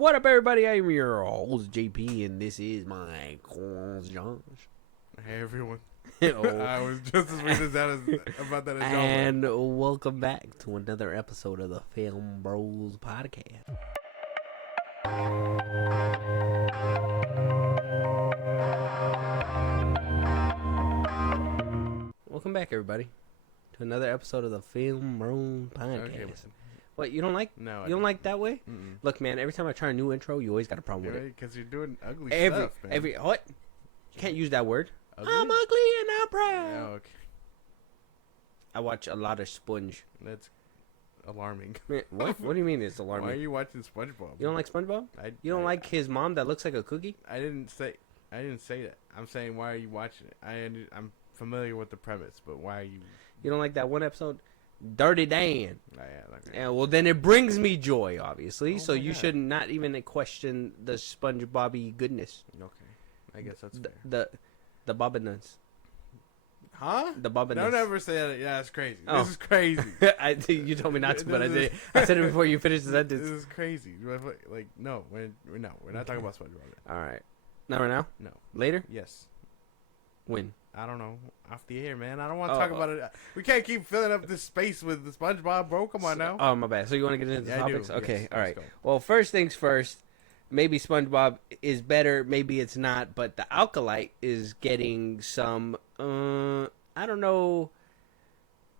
What up, everybody? I'm your host, JP, and this is my Josh. Hey, everyone. Oh. I was just as weird as that about that as y'all were. And welcome back to another episode of the Filmbros podcast. Welcome back, everybody, to another episode of the Filmbros podcast. Okay, What, you don't like? no, You don't like that way? Mm-mm. Look, man, every time I try a new intro, you always got a problem with it. Because you're doing ugly Every, stuff, man. what? You can't use that word. Ugly? I'm ugly and I'm proud. Oh, okay. I watch a lot of Sponge. That's alarming. Man, what? What do you mean it's alarming? Why are you watching SpongeBob? You don't like SpongeBob? You don't I- like his mom that looks like a cookie? I didn't say that. I'm saying, why are you watching it? I'm familiar with the premise, but why are you? You don't like that one episode? Dirty Dan. Oh, yeah, okay. And well, then it brings me joy, obviously. Oh so my you God. should not even question the SpongeBobby goodness. Okay. I guess that's The fair. the Bobbinus. Huh? The Bobbinus. Don't ever say that. Yeah, that's crazy. Oh. This is crazy. You told me not to, but I This did. is- I said it before you finished the This sentence. is crazy. Like, no, we're not talking about SpongeBob. All right. Not right now? No. Later? Yes. When? I don't know. Off the air, man. I don't want to Oh, talk about it. We can't keep filling up this space with the SpongeBob, bro. Come on now. Oh, my bad. So you want to get into the Yeah, I do. topics? Okay. Yes, All right. let's go. Well, first things first. Maybe SpongeBob is better, maybe it's not, but the Acolyte is getting some. I don't know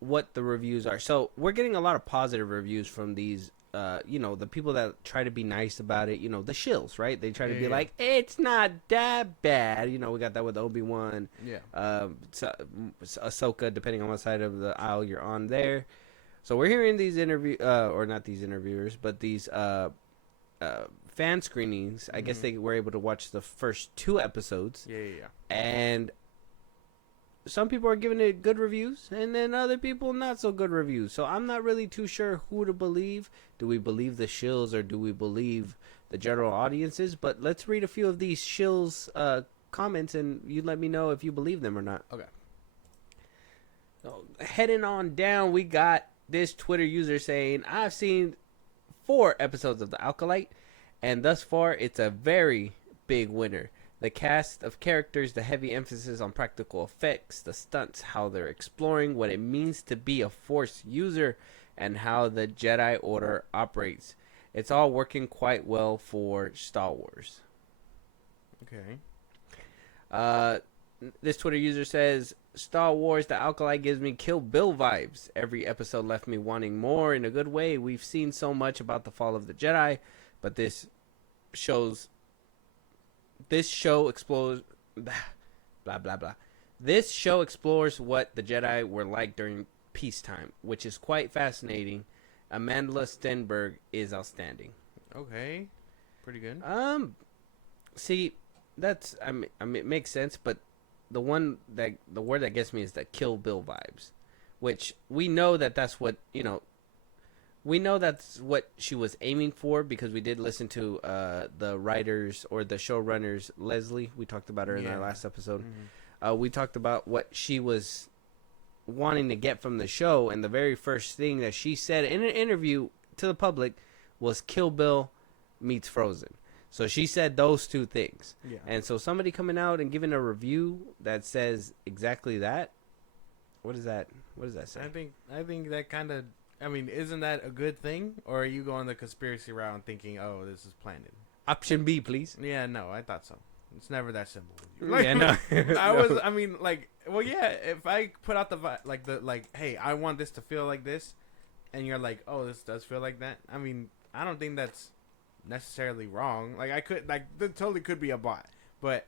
what the reviews are. So we're getting a lot of positive reviews from these. The people that try to be nice about it. The shills, right? They try to be Yeah. like, it's not that bad. We got that with Obi-Wan, Yeah. Ahsoka, depending on what side of the aisle you're on there. So we're hearing these or not these interviewers, but these fan screenings. I guess Mhm. they were able to watch the first 2 episodes, Yeah. and some people are giving it good reviews, and then other people not so good reviews. So I'm not really too sure who to believe. Do we believe the shills or do we believe the general audiences? But let's read a few of these shills comments, and you let me know if you believe them or not. Okay. So, heading on down, we got this Twitter user saying, I've seen 4 episodes of The Acolyte, and thus far it's a very big winner. The cast of characters, the heavy emphasis on practical effects, the stunts, how they're exploring what it means to be a Force user, and how the Jedi Order operates. It's all working quite well for Star Wars. Okay. This Twitter user says, Star Wars The Acolyte gives me Kill Bill vibes. Every episode left me wanting more in a good way. We've seen so much about the fall of the Jedi, but this show explores blah blah blah. This show explores what the Jedi were like during peacetime, which is quite fascinating. Amanda Stenberg is outstanding. Okay. Pretty good. See, that's it makes sense, but the word that gets me is that Kill Bill vibes, which we know that's what we know that's what she was aiming for, because we did listen to the writers or the showrunners, Leslie. We talked about her in our last episode. Mhm. We talked about what she was wanting to get from the show, and the very first thing that she said in an interview to the public was Kill Bill meets Frozen. So she said those 2 things. Yeah. And so somebody coming out and giving a review that says exactly that, what does that say? I think that kind of. I mean, isn't that a good thing, or are you going the conspiracy route and thinking, "Oh, this is planned"? Option B, please. Yeah. No, I thought so. It's never that simple. Yeah, no. I mean, well, yeah. If I put out hey, I want this to feel like this, and you're like, oh, this does feel like that. I mean, I don't think that's necessarily wrong. That totally could be a bot, but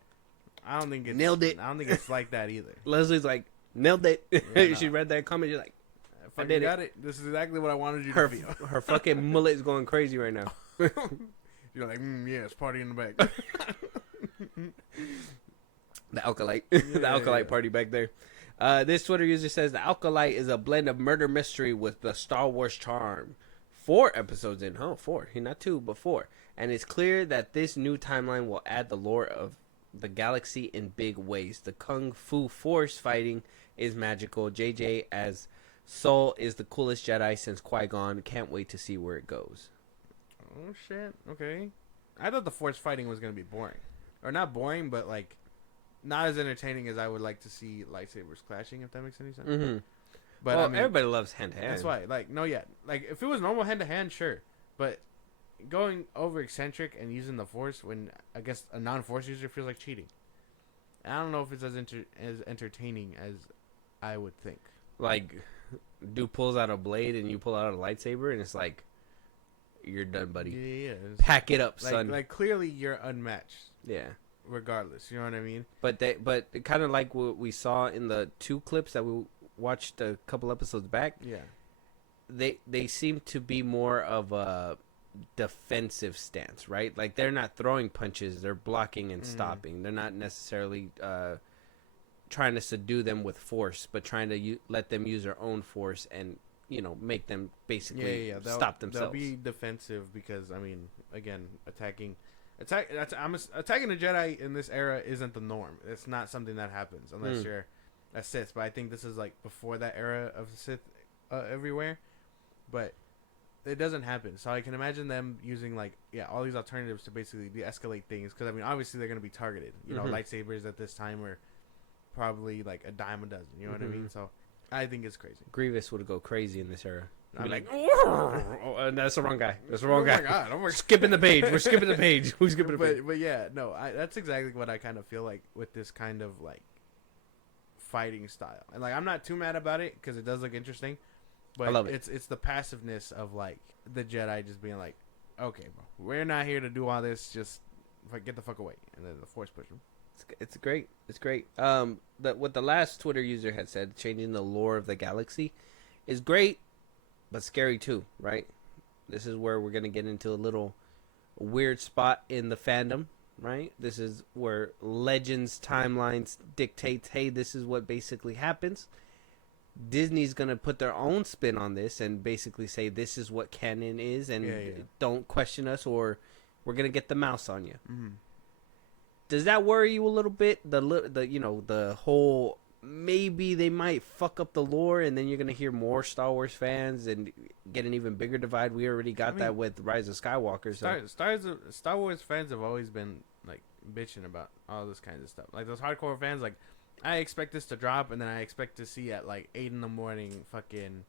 I don't think it's Nailed it. I don't think it's like that either. Leslie's like, nailed it. Yeah, She no. read that comment. She's like, I did it. got it. This is exactly what I wanted you her to feel. her fucking mullet is going crazy right now. You're like, yeah, it's party in the back. The Acolyte. Yeah, The Acolyte yeah. party back there. This Twitter user says, The Acolyte is a blend of murder mystery with the Star Wars charm. 4 episodes in. Oh, 4. Not 2, but 4. And it's clear that this new timeline will add the lore of the galaxy in big ways. The Kung Fu Force fighting is magical. JJ as Soul is the coolest Jedi since Qui-Gon. Can't wait to see where it goes. Oh shit. Okay. I thought the Force fighting was gonna be boring, or not boring, but like not as entertaining as I would like to see lightsabers clashing. If that makes any sense. Mm-hmm. But Well, I mean, everybody loves hand to hand. that's why. Like, no, yeah. Like, if it was normal hand to hand, sure. But going over eccentric and using the Force when I guess a non-Force user feels like cheating. I don't know if it's as entertaining as I would think. Like, dude pulls out a blade and you pull out a lightsaber, and it's like, you're done, buddy. Yeah. Pack it up, Like, son. like clearly you're unmatched. Yeah. Regardless, you know what I mean? But kind of like what we saw in the 2 clips that we watched a couple episodes back. Yeah. They seem to be more of a defensive stance, right? Like they're not throwing punches, they're blocking and stopping. They're not necessarily trying to subdue them with force, but trying to let them use their own force and make them basically stop themselves. They'll be defensive because I mean, again, attacking a Jedi in this era isn't the norm. It's not something that happens unless you're a Sith. But I think this is like before that era of Sith everywhere. But it doesn't happen. So I can imagine them using all these alternatives to basically de-escalate things. Because I mean, obviously they're going to be targeted. You know, lightsabers at this time are probably like a dime a dozen. You know what I mean? So I think it's crazy. Grievous would go crazy in this era. I'm like, oh, that's the wrong guy. That's the wrong guy. Oh my God, we're skipping the page. We're skipping the page. Who's skipping the page? But yeah, no, that's exactly what I kind of feel like with this kind of like fighting style. And like, I'm not too mad about it because it does look interesting. But I love it. It's the passiveness of like the Jedi just being like, okay, bro, we're not here to do all this. Just get the fuck away, and then the Force push them. It's great. It's great. What the last Twitter user had said, changing the lore of the galaxy, is great, but scary too, right? This is where we're gonna get into a little weird spot in the fandom, right? This is where Legends timelines dictates, hey, this is what basically happens. Disney's gonna put their own spin on this and basically say this is what canon is, and don't question us, or we're gonna get the mouse on you. Mm-hmm. Does that worry you a little bit? The whole maybe they might fuck up the lore, and then you're gonna hear more Star Wars fans and get an even bigger divide. We already got that with Rise of Skywalker. So Star Wars fans have always been like bitching about all this kind of stuff. Like those hardcore fans, like I expect this to drop, and then I expect to see at like 8 a.m. fucking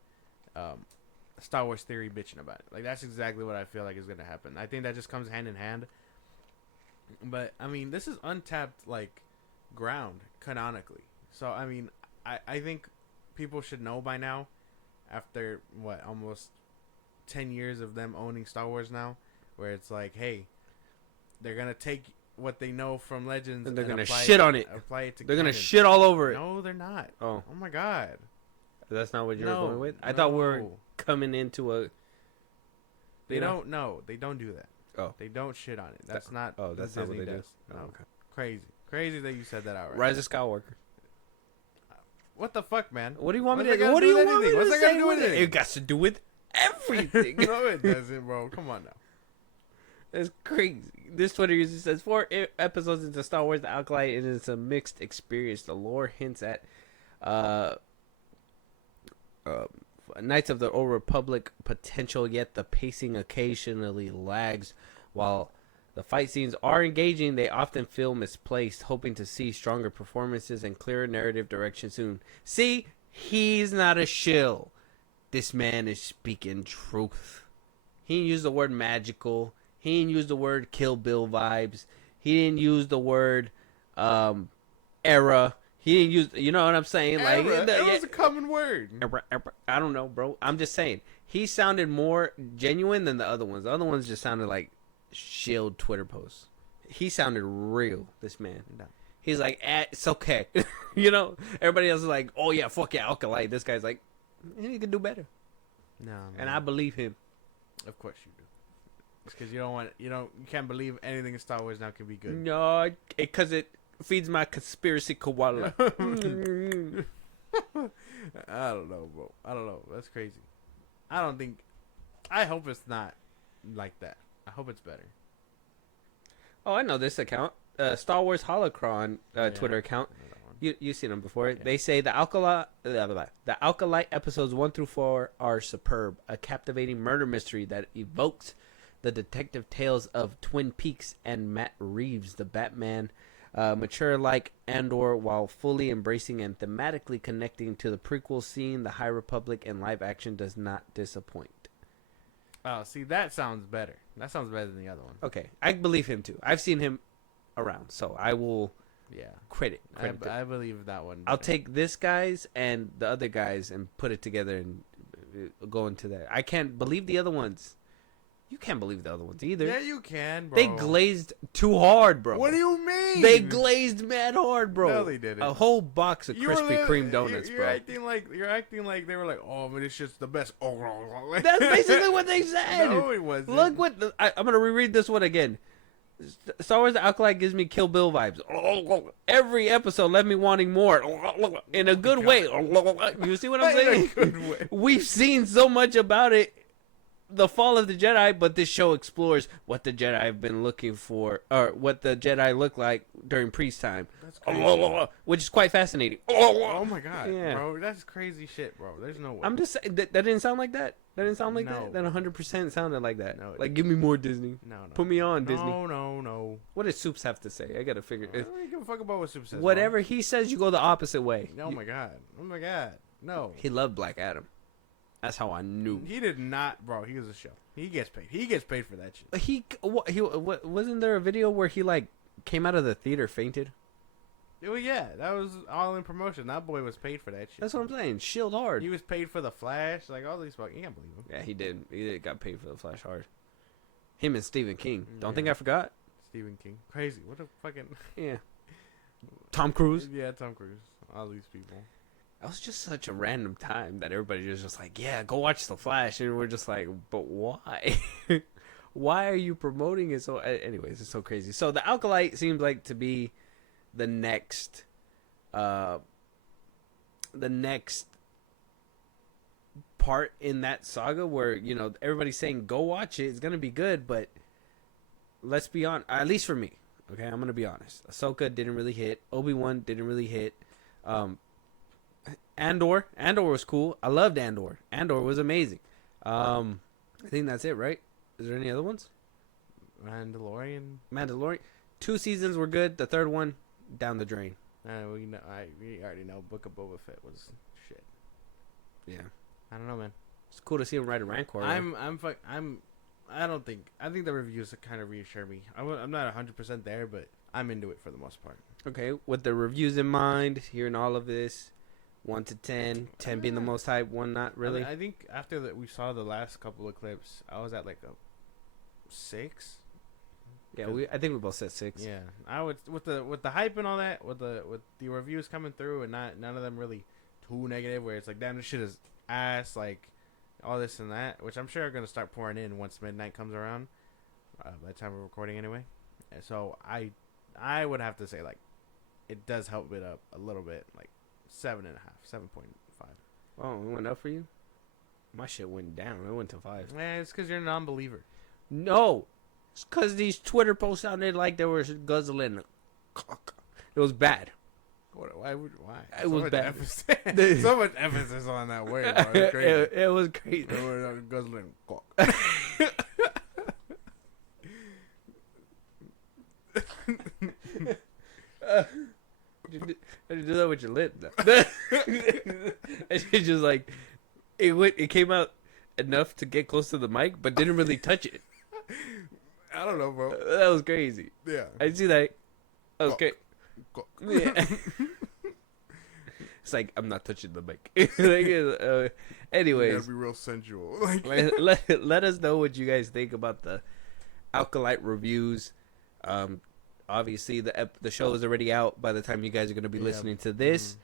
Star Wars Theory bitching about it. Like that's exactly what I feel like is gonna happen. I think that just comes hand in hand. But I mean, this is untapped like ground canonically. So I mean, I think people should know by now, after almost 10 years of them owning Star Wars now, where it's like, hey, they're gonna take what they know from Legends and they're gonna shit on it. Apply it to they're canon. gonna shit all over it. No, they're not. Oh my God. That's not what you were going with? I thought we were coming into a... They don't do that. Oh. They don't shit on it. That's not what Disney they does. do? No. Oh, okay. Crazy that you said that outright. Rise of Skywalker. What the fuck, man? What do you want me to do? What do you want me to What's that say got to do with it? It got to do with everything. No, it doesn't, bro. Come on now. That's crazy. This Twitter user says 4 episodes into Star Wars: The Acolyte, and it's a mixed experience. The lore hints at Knights of the Old Republic potential, yet the pacing occasionally lags. While the fight scenes are engaging, they often feel misplaced, hoping to see stronger performances and clearer narrative direction soon. See, he's not a shill. This man is speaking truth. He didn't use the word magical. He didn't use the word Kill Bill vibes. He didn't use the word era. He didn't use, you know what I'm saying? Like that was a common word. I don't know, bro. I'm just saying. He sounded more genuine than the other ones. The other ones just sounded like shield Twitter posts. He sounded real, this man. No. He's like, it's okay. You know? Everybody else is like, oh yeah, fuck yeah, Acolyte. This guy's like, he can do better. No, man. And I believe him. Of course you do. It's because you can't believe anything in Star Wars now can be good. No, because it feeds my conspiracy koala. I don't know, bro. I don't know. That's crazy. I hope it's not like that. I hope it's better. Oh, I know this account. Star Wars Holocron Twitter account. You've seen them before. Okay. They say the Acolyte episodes 1 through 4 are superb. A captivating murder mystery that evokes the detective tales of Twin Peaks and Matt Reeves, the Batman. Mature like Andor while fully embracing and thematically connecting to the prequel scene, the High Republic and live action does not disappoint. Oh, see, that sounds better. That sounds better than the other one. Okay, I believe him too. I've seen him around, so I will credit I believe that one. I'll take this guy's and the other guys and put it together and go into that. I can't believe the other ones. You can't believe the other ones either. Yeah, you can, bro. They glazed too hard, bro. What do you mean? They glazed mad hard, bro. No, they didn't. A whole box of Krispy Kreme donuts, you're bro. You're acting like they were like, oh, but it's just the best. Oh, That's basically what they said. No, it wasn't. Look what I'm gonna reread this one again. Star Wars: The Acolyte gives me Kill Bill vibes. Every episode left me wanting more in a good way. You see what I'm saying? In a good way. We've seen so much about it. The Fall of the Jedi, but this show explores what the Jedi have been looking for, or what the Jedi look like during priest time. That's crazy. Which is quite fascinating. Oh my god, bro, that's crazy shit, bro. There's no way. I'm just saying, that didn't sound like that. That didn't sound like No. that. That 100% sounded like that. No, like, give me more Disney. No. Put me on, Disney. No. What does Soups have to say? I gotta figure. I don't give a fuck about what Soup says. Whatever he says, you go the opposite way. Bro. Oh my god. No. He loved Black Adam. That's how I knew. He did not, bro. He was a show. He gets paid. He gets paid for that shit. He wasn't there a video where he like came out of the theater fainted? Well, yeah, that was all in promotion. That boy was paid for that shit. That's what I'm saying. Shield hard. He was paid for the Flash, like all these fucking. You can't believe him. Yeah, he did. He did got paid for the Flash hard. Him and Stephen King. Don't think I forgot. Stephen King, crazy. What a fucking. Yeah. Tom Cruise. Yeah, Tom Cruise. All these people. That was just such a random time that everybody was just like, yeah, go watch The Flash. And we're just like, but why? Why are you promoting it so... Anyways, it's so crazy. So The Acolyte seems like to be the next... the next part in that saga where, you know, everybody's saying, go watch it. It's going to be good, but let's be honest. At least for me. Okay, I'm going to be honest. Ahsoka didn't really hit. Obi-Wan didn't really hit. Andor was cool. I loved Andor. Andor was amazing. I think that's it, right? Is there any other ones? Mandalorian. 2 seasons were good. The third one, down the drain. We already know Book of Boba Fett was shit. Yeah. I don't know, man. It's cool to see him ride a Rancor. I think the reviews kind of reassure me. I'm not 100% there, but I'm into it for the most part. Okay, with the reviews in mind, hearing all of this, 1 to 10, 10 being the most hype, 1 not really. I think after that we saw the last couple of clips, I was at like a 6. Yeah, I think we both said 6. Yeah, I would with the hype and all that, with the reviews coming through and none of them really too negative, where it's like, damn, this shit is ass, like all this and that, which I'm sure are gonna start pouring in once midnight comes around. By the time we're recording anyway, and so I would have to say like it does help it up a little bit, like 7.5, 7.5. Oh, it went up for you? My shit went down. It went to 5. Yeah, it's because you're a non-believer. No, it's because these Twitter posts sounded like they were guzzling. It was bad. Why? It was bad. So much emphasis on that word. Bro. It's crazy. It was crazy. Guzzling cock. You do that with your lip. It's just like it came out enough to get close to the mic, but didn't really touch it. I don't know, bro. That was crazy. Yeah, I see that. That was great. Yeah. It's like I'm not touching the mic. Anyways, you gotta be real sensual. let us know what you guys think about the Acolyte reviews. Obviously, the show is already out by the time you guys are going to be listening to this.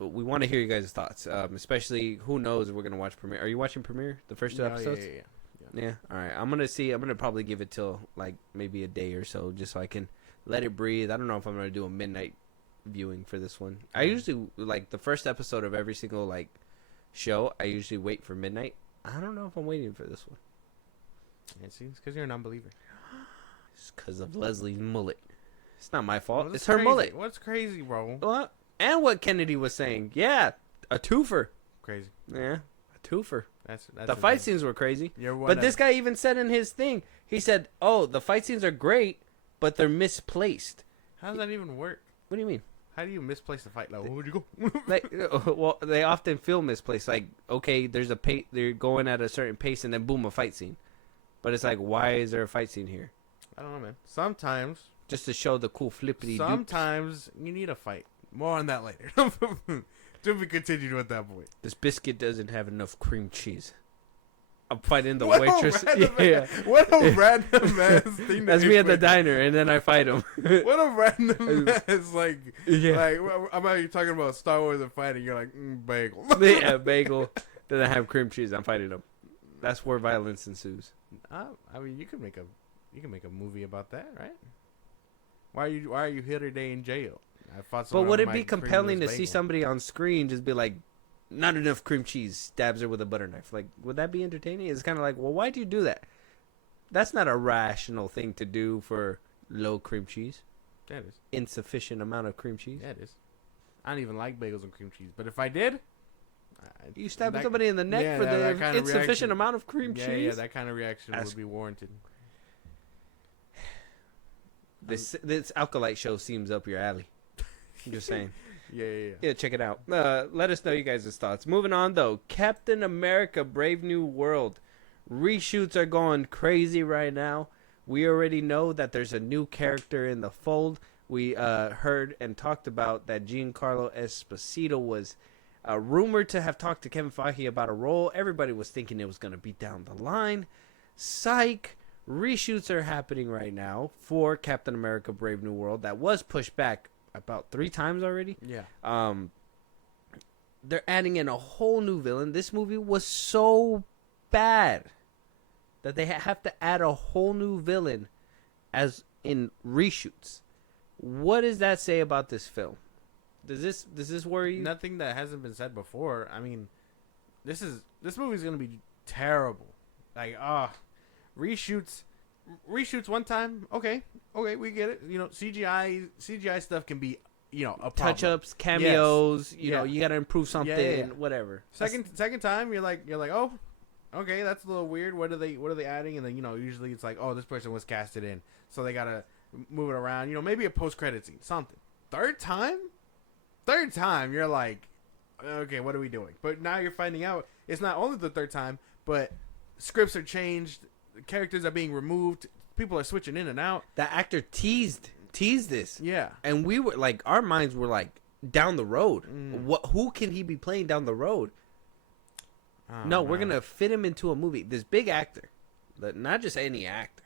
But we want to hear you guys' thoughts, especially who knows if we're going to watch Premiere. Are you watching Premiere, the first 2 episodes? Yeah. All right. I'm going to probably give it till like maybe a day or so just so I can let it breathe. I don't know if I'm going to do a midnight viewing for this one. I usually, like, the first episode of every single, like, show, I usually wait for midnight. I don't know if I'm waiting for this one. It's because you're a non-believer. It's because of Leslie's mullet. It's not my fault. It's crazy. her mullet. What's crazy, bro? Well, and what Kennedy was saying. Yeah, a twofer. Crazy. Yeah, a twofer. That's The fight scenes were crazy. You're one But of- this guy even said in his thing, he said, "Oh, the fight scenes are great, but they're misplaced." How does that even work? What do you mean? How do you misplace the fight? Like, where'd you go? Like, well, they often film misplaced. Like, okay, there's a pace, they're going at a certain pace, and then boom, a fight scene. But it's like, why is there a fight scene here? I don't know, man. Sometimes Just to show the cool flippity. Sometimes you need a fight. More on that later. To be continued with that point. This biscuit doesn't have enough cream cheese. I'm fighting the What a waitress. random Yeah, What a random ass thing. that's to me at the equate. diner, and then I fight him. What a random ass like. Yeah, Like I'm not talking about Star Wars and fighting. You're like bagel. yeah, bagel doesn't have cream cheese. I'm fighting him. That's where violence ensues. I mean, you can make a movie about that, right? Why are you here today in jail? I fought But someone would over it my be compelling to creamless see bagel. somebody on screen just be like, not enough cream cheese, stabs her with a butter knife? Like, would that be entertaining? It's kind of like, well, why do you do that? That's not a rational thing to do for low cream cheese. Yeah, it is. Insufficient amount of cream cheese. Yeah, it is. I don't even like bagels and cream cheese, but if I did, You stab that- somebody in the neck yeah, for that the kind of insufficient reaction- amount of cream yeah, cheese? yeah, that kind of reaction That's- would be warranted. This Acolyte show seems up your alley. I'm just saying. Yeah. Yeah, check it out. Let us know you guys' thoughts. Moving on, though. Captain America Brave New World. Reshoots are going crazy right now. We already know that there's a new character in the fold. We heard and talked about that Giancarlo Esposito was rumored to have talked to Kevin Feige about a role. Everybody was thinking it was going to be down the line. Psych. Reshoots are happening right now for Captain America Brave New World. That was pushed back about 3 times already. Yeah. They're adding in a whole new villain. This movie was so bad that they have to add a whole new villain as in reshoots. What does that say about this film? Does this worry you? Nothing that hasn't been said before. I mean, this movie's gonna be terrible. Like, reshoots one time. Okay, we get it. You know, CGI stuff can be, a problem. Touch-ups, cameos, Yes. you know, Yeah. you got to improve something, Yeah. whatever. Second time, you're like, oh, okay, that's a little weird. What are they adding? And then usually it's like, oh, this person was casted in, so they gotta move it around. Maybe a post-credit scene, something. Third time, you're like, okay, what are we doing? But now you're finding out it's not only the third time, but scripts are changed, characters are being removed, people are switching in and out. The actor teased this. Yeah. And we were like, our minds were like, down the road. Mm. Who can he be playing down the road? Oh, No, we're gonna fit him into a movie. This big actor, not just any actor.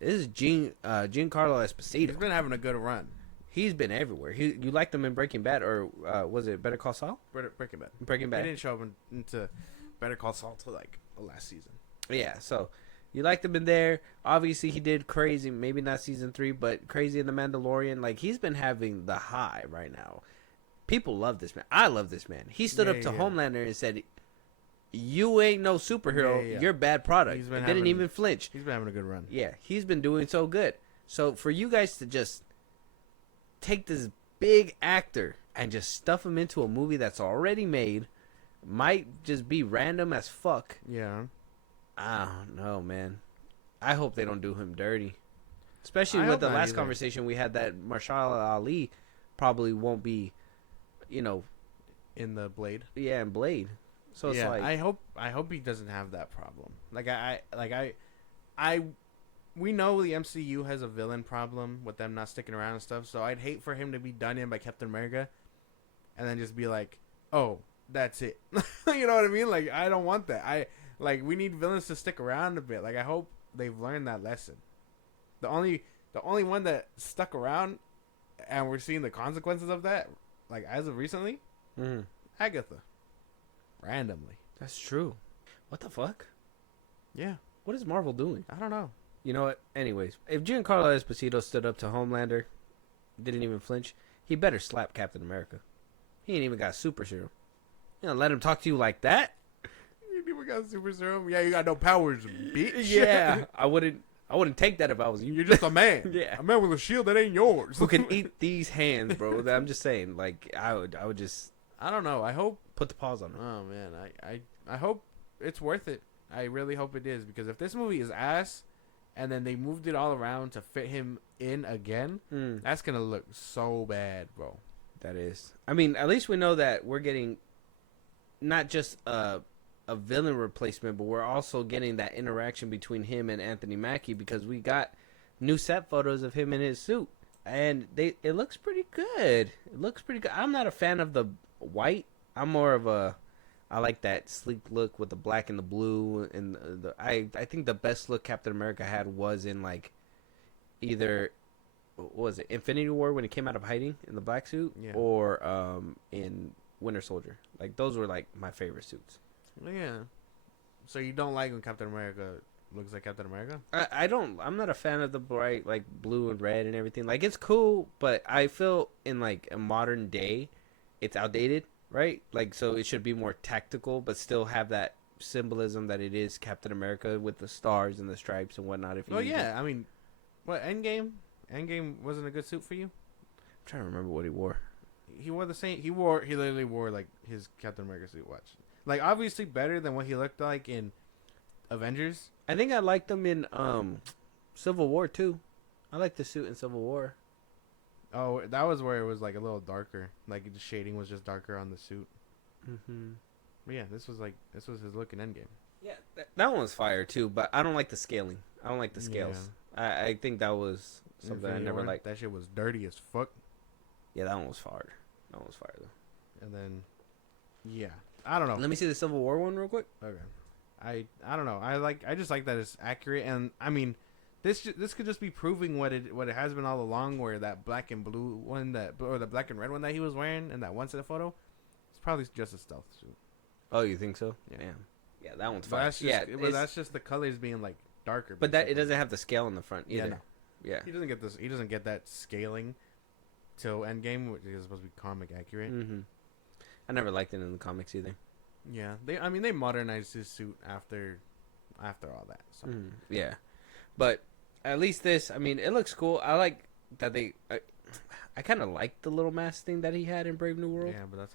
This is Giancarlo Esposito. He's been having a good run. He's been everywhere. You liked him in Breaking Bad, or was it Better Call Saul? Breaking Bad. Breaking He Bad. didn't show up into Better Call Saul till like the last season. Yeah, so you liked him in there. Obviously, he did crazy. Maybe not season 3, but crazy in The Mandalorian. Like, he's been having the high right now. People love this man. I love this man. He stood Yeah, up to yeah. Homelander and said, "You ain't no superhero. Yeah. You're a bad product." He's He been didn't having- even flinch. He's been having a good run. Yeah, he's been doing so good. So for you guys to just take this big actor and just stuff him into a movie that's already made, might just be random as fuck. Yeah. I don't know, man. I hope they don't do him dirty. Especially I with hope the not last either. conversation we had that Marshall Ali probably won't be, In the Blade. yeah, in Blade. So it's yeah, like, I hope he doesn't have that problem. We know the MCU has a villain problem with them not sticking around and stuff. So I'd hate for him to be done in by Captain America, and then just be like, oh, that's it. You know what I mean? Like, I don't want that. We need villains to stick around a bit. Like, I hope they've learned that lesson. The only one that stuck around, and we're seeing the consequences of that, like as of recently, mhm. Agatha. Randomly. That's true. What the fuck? Yeah. What is Marvel doing? I don't know. You know what? Anyways, if Giancarlo Esposito stood up to Homelander, didn't even flinch, he better slap Captain America. He ain't even got super serum. You know, let him talk to you like that? You even got super serum? Yeah, you got no powers, bitch. Yeah, I wouldn't take that if I was you. You're just a man. Yeah. A man with a shield that ain't yours. Who can eat these hands, bro? I'm just saying, like, I would just I don't know. I hope. put the pause on him. Oh man, I hope it's worth it. I really hope it is, because if this movie is ass, and then they moved it all around to fit him in again, that's gonna look so bad, bro. That is. I mean, at least we know that we're getting not just a villain replacement, but we're also getting that interaction between him and Anthony Mackie, because we got new set photos of him in his suit, and it looks pretty good. It looks pretty good. I'm not a fan of the white. I'm more of a I like that sleek look with the black and the blue, and I think the best look Captain America had was in like either what was it, Infinity War, when he came out of hiding in the black suit, or in Winter Soldier. Like those were like my favorite suits. Yeah. So you don't like when Captain America looks like Captain America? I don't. I'm not a fan of the bright like blue and red and everything. Like it's cool, but I feel in like a modern day, it's outdated. Right? Like, so it should be more tactical, but still have that symbolism that it is Captain America with the stars and the stripes and whatnot. If you I mean, what, Endgame? Endgame wasn't a good suit for you? I'm trying to remember what he wore. He wore the same. He literally wore like his Captain America suit. Watch, like obviously better than what he looked like in Avengers. I think I liked him in Civil War too. I liked the suit in Civil War. Oh, that was where it was like a little darker. Like the shading was just darker on the suit. But yeah, this was his look in Endgame. Yeah, that one was fire too. But I don't like the scaling. I don't like the scales. Yeah. I think that was something I never liked. That shit was dirty as fuck. Yeah, that one was fire. That one was fire though. And then, yeah, I don't know. Let me see the Civil War one real quick. Okay. I don't know. I just like that it's accurate, and I mean, this could just be proving what it has been all along, where that black and blue one or the black and red one that he was wearing in that one set of photo, it's probably just a stealth suit. Oh, you think so? Yeah. Yeah, that one's fine. That's just the colors being like darker. But it doesn't have the scale in the front either. Yeah, no. Yeah. He doesn't get that scaling till Endgame, which is supposed to be comic accurate. I never liked it in the comics either. Yeah, they modernized his suit after all that. So. Yeah, but at least this, I mean, it looks cool. I like that I kind of like the little mask thing that he had in Brave New World. Yeah, but that's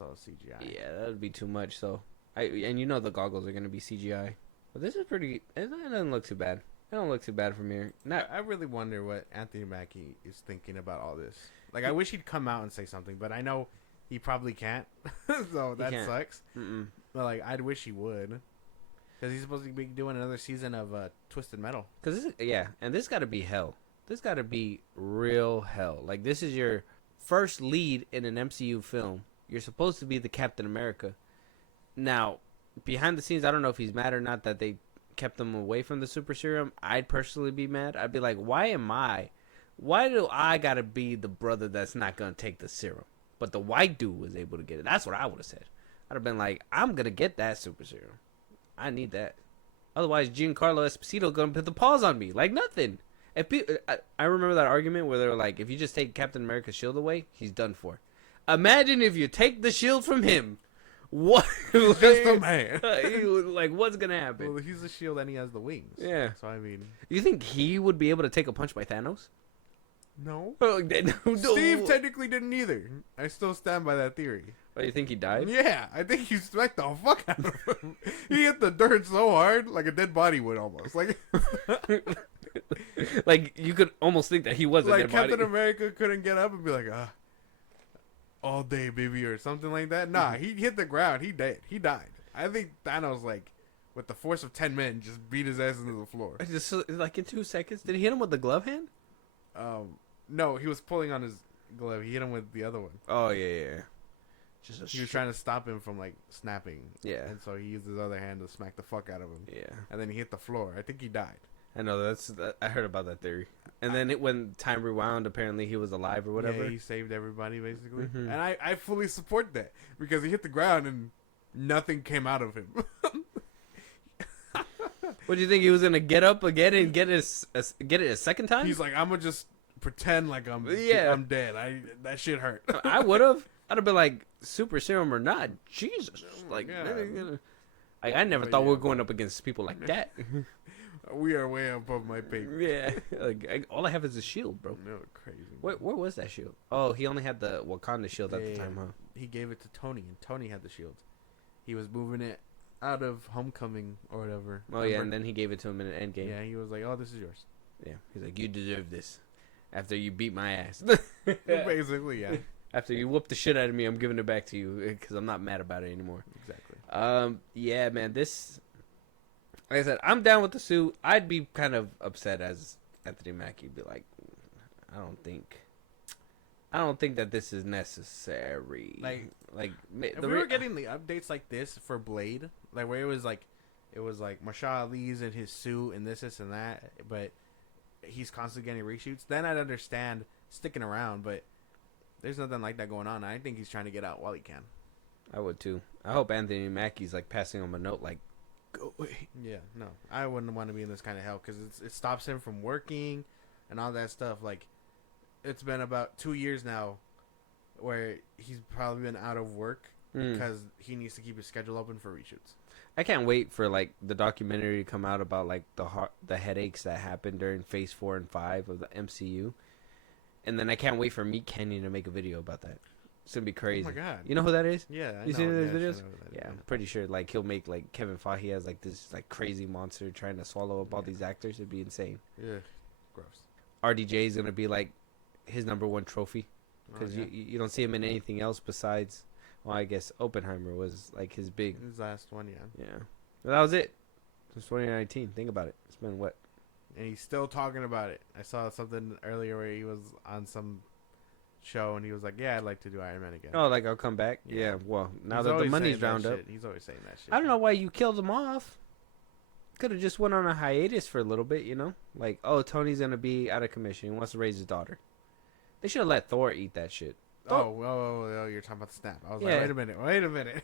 all CGI. Yeah, that would be too much. So and you know the goggles are gonna be CGI. But this is pretty. It doesn't look too bad. It don't look too bad from here. I really wonder what Anthony Mackie is thinking about all this. Like, I wish he'd come out and say something, but I know he probably can't. So that sucks. But like, I'd wish he would, because he's supposed to be doing another season of Twisted Metal. And this got to be hell. This got to be real hell. Like, this is your first lead in an MCU film. You're supposed to be the Captain America. Now, behind the scenes, I don't know if he's mad or not that they kept him away from the super serum. I'd personally be mad. I'd be like, why do I gotta be the brother that's not gonna take the serum, but the white dude was able to get it? That's what I would have said. I'd have been like, I'm gonna get that super serum. I need that. Otherwise, Giancarlo Esposito gonna put the paws on me like nothing. I remember that argument where they were like, if you just take Captain America's shield away, he's done for. Imagine if you take the shield from him. What? Just a man. Like, what's gonna happen? Well, he's the shield and he has the wings. Yeah. So I mean, you think he would be able to take a punch by Thanos? No. No. Steve technically didn't either. I still stand by that theory. Oh, you think he died? Yeah, I think he smacked the fuck out of him. He hit the dirt so hard, like a dead body would almost. Like, like you could almost think that he was a dead Captain body. America couldn't get up and be like, all day, baby, or something like that. Nah, he hit the ground. He died. I think Thanos, like, with the force of 10 men, just beat his ass into the floor. Just like in 2 seconds. Did he hit him with the glove hand? No, he was pulling on his glove. He hit him with the other one. Oh yeah. He was trying to stop him from like snapping. Yeah. And so he used his other hand to smack the fuck out of him. Yeah. And then he hit the floor. I think he died. I know I heard about that theory. And then when time rewound, apparently he was alive or whatever. Yeah, he saved everybody basically. And I fully support that, because he hit the ground and nothing came out of him. What do you think, he was gonna get up again and get it a second time? He's like, I'm gonna just pretend like I'm dead. That shit hurt. I would have. I'd have been like, super serum or not, Jesus. Like, I never thought we were going up against people like that. We are way above my pay. Yeah, like all I have is a shield, bro. No, crazy. Where was that shield? Oh, he only had the Wakanda shield at the time, huh? He gave it to Tony, and Tony had the shield. He was moving it out of Homecoming or whatever. Oh yeah, and then he gave it to him in an Endgame. Yeah, he was like, "Oh, this is yours." Yeah, he's like, "You deserve this." After you beat my ass. Basically, yeah. After you whooped the shit out of me, I'm giving it back to you because I'm not mad about it anymore. Exactly. Yeah, man. This, like I said, I'm down with the suit. I'd be kind of upset as Anthony Mackie. Be like, I don't think that this is necessary. Like if we were getting the updates like this for Blade, like where it was like Mahershala Ali's in his suit and this and that, but he's constantly getting reshoots, then I'd understand sticking around. But there's nothing like that going on. I think he's trying to get out while he can. I would too. I hope Anthony Mackie's like passing him a note like, go away. Yeah, no, I wouldn't want to be in this kind of hell because it stops him from working and all that stuff. Like, it's been about 2 years now where he's probably been out of work because he needs to keep his schedule open for reshoots. I can't wait for like the documentary to come out about like the headaches that happened during Phase 4 and 5 of the MCU, and then I can't wait for Meat Canyon to make a video about that. It's gonna be crazy. Oh my god! You know who that is? Yeah, I you know. seen those Yeah, videos? yeah, I'm pretty sure like he'll make like Kevin Feige has like this like crazy monster trying to swallow up all these actors. It'd be insane. Yeah, gross. RDJ is gonna be like his #1 trophy because you don't see him in anything else besides. Well, I guess Oppenheimer was like his last one, yeah. Yeah. But that was it. Since 2019. Think about it. It's been what? And he's still talking about it. I saw something earlier where he was on some show and he was like, "Yeah, I'd like to do Iron Man again." Oh, like I'll come back. Yeah. Well, now that the money's round up, he's always saying that shit. I don't know why you killed him off. Could have just went on a hiatus for a little bit, you know? Like, oh, Tony's gonna be out of commission. He wants to raise his daughter. They should have let Thor eat that shit. Oh, you're talking about the snap. I was like, wait a minute.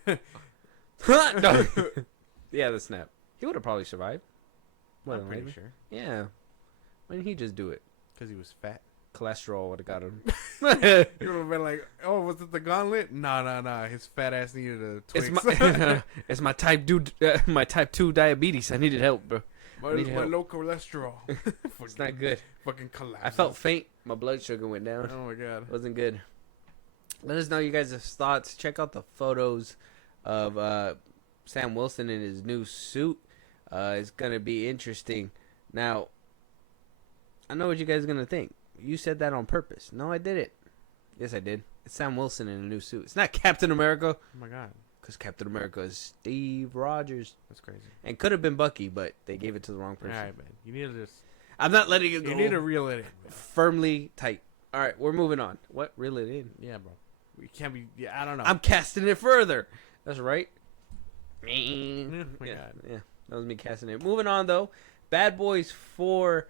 No. Yeah, the snap. He would have probably survived. I'm pretty sure. Yeah. Why didn't he just do it? Because he was fat. Cholesterol would have got him. He would have been like, "Oh, was it the gauntlet?" Nah. His fat ass needed a Twix. It's my type 2 diabetes. I needed help, bro. My low cholesterol. It's not good. Fucking collapse. I felt faint. My blood sugar went down. Oh my god. It wasn't good. Let us know you guys' thoughts. Check out the photos of Sam Wilson in his new suit. It's gonna be interesting. Now, I know what you guys are gonna think. You said that on purpose. No, I did it. Yes, I did. It's Sam Wilson in a new suit. It's not Captain America. Oh my god. Because Captain America is Steve Rogers. That's crazy. And could have been Bucky, but they gave it to the wrong person. All right, man. You need to just... I'm not letting it go. You need to reel it in. Man. Firmly tight. All right, we're moving on. What? Reel it in? Yeah, bro. We can't be... Yeah, I don't know. I'm casting it further. That's right. Oh my god. Yeah, that was me casting it. Moving on, though. Bad Boys 4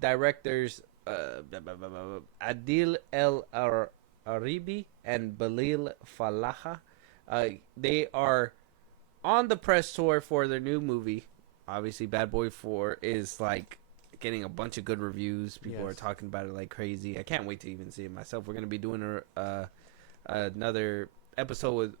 directors Adil El Aribi and Balil Falaha. They are on the press tour for their new movie. Obviously, Bad Boy 4 is like getting a bunch of good reviews. People are talking about it like crazy. I can't wait to even see it myself. We're going to be doing another episode with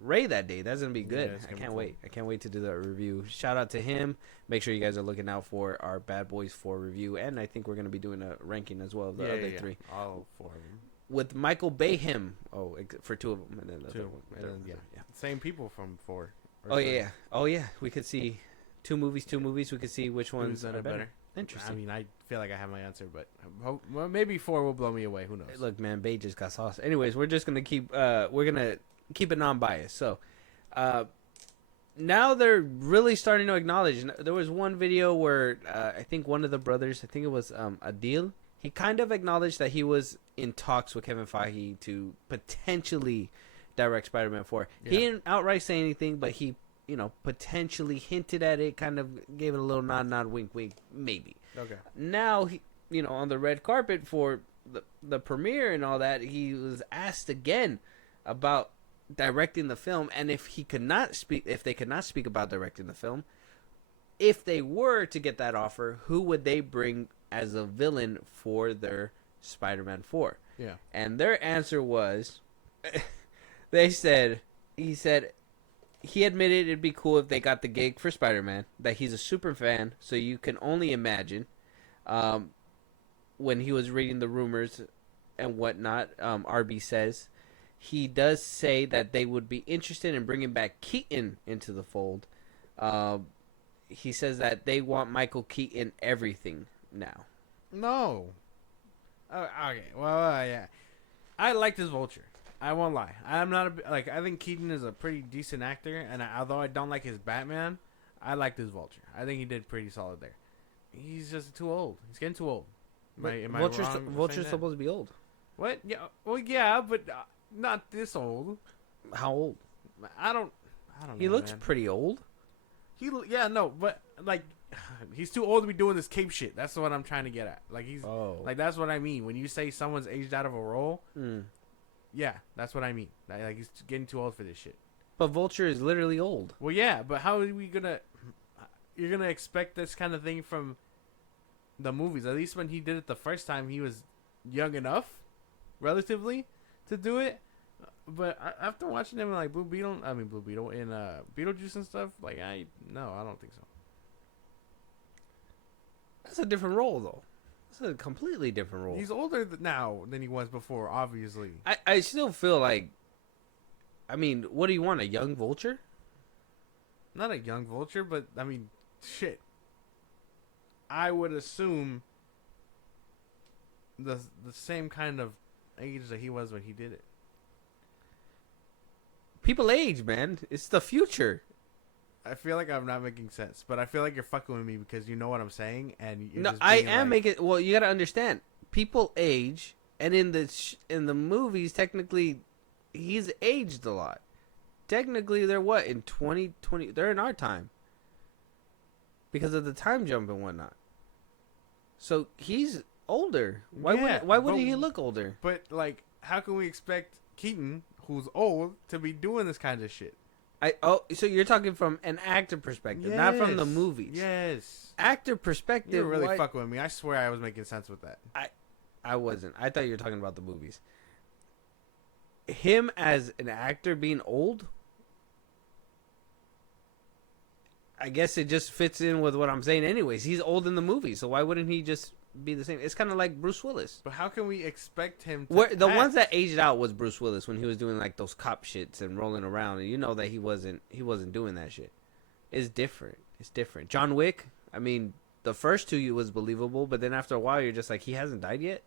Ray that day. That's going to be good. Yeah, I can't wait. I can't wait to do that review. Shout out to him. Make sure you guys are looking out for our Bad Boys 4 review. And I think we're going to be doing a ranking as well of the other three. All 4 of them. With Michael Bayham. Oh, for 2 of them. And then the two. third one. Yeah. Same people from 4. Oh, yeah. Oh, yeah. We could see two movies. We could see which ones are better. Interesting. I mean, I feel like I have my answer, but well, maybe 4 will blow me away. Who knows? Look, man, Bay just got sauce. Anyways, we're just gonna keep it non-biased. So, now they're really starting to acknowledge. There was one video where I think one of the brothers, I think it was Adil, he kind of acknowledged that he was in talks with Kevin Feige to potentially direct Spider-Man 4. Yeah. He didn't outright say anything, but he, potentially hinted at it, kind of gave it a little nod, wink, maybe. Okay. Now, on the red carpet for the premiere and all that, he was asked again about directing the film, and if they could not speak about directing the film, if they were to get that offer, who would they bring as a villain for their Spider-Man 4? Yeah. And their answer was, he said he admitted it'd be cool if they got the gig for Spider-Man, that he's a super fan, so you can only imagine when he was reading the rumors and whatnot, RB says, he does say that they would be interested in bringing back Keaton into the fold. He says that they want Michael Keaton everything now. No. Oh, okay. Well, yeah. I liked his Vulture. I won't lie. I'm not like. I think Keaton is a pretty decent actor, and although I don't like his Batman, I liked his Vulture. I think he did pretty solid there. He's just too old. He's getting too old. Am I Vulture's supposed to be old. What? Yeah. Well, yeah, but not this old. How old? I don't know. He looks man. pretty old. But like, he's too old to be doing this cape shit. That's what I'm trying to get at. Like like that's what I mean when you say someone's aged out of a role. Yeah, that's what I mean. Like he's getting too old for this shit. But Vulture is literally old. Well, yeah, but how are we gonna? You're gonna expect this kind of thing from the movies. At least when he did it the first time, he was young enough, relatively, to do it. But after watching him in like Blue Beetle in Beetlejuice and stuff, like I don't think so. That's a different role, though. It's a completely different role. He's older now than he was before, obviously. I still feel like, I mean, what do you want, a young Vulture? Not a young Vulture, but I mean, shit. I would assume the same kind of age that he was when he did it. People age, man. It's the future. I feel like I'm not making sense, but I feel like you're fucking with me because you know what I'm saying, and you're No, just I being am like, making. Well, you got to understand. People age, and in the movies, technically, he's aged a lot. Technically, they're what in 2020? They're in our time because of the time jump and whatnot. So he's older. Why wouldn't he look older? But like, how can we expect Keaton, who's old, to be doing this kind of shit? So you're talking from an actor perspective, not from the movies. Yes. Actor perspective. You're really fucking with me. I swear I was making sense with that. I wasn't. I thought you were talking about the movies. Him as an actor being old, I guess it just fits in with what I'm saying anyways. He's old in the movie, so why wouldn't he just be the same? It's kind of like Bruce Willis. But how can we expect him to the ones that aged out was Bruce Willis when he was doing like those cop shits and rolling around, and you know that he wasn't doing that shit. It's different. It's different. John Wick, I mean, the first two was believable, but then after a while you're just like, he hasn't died yet.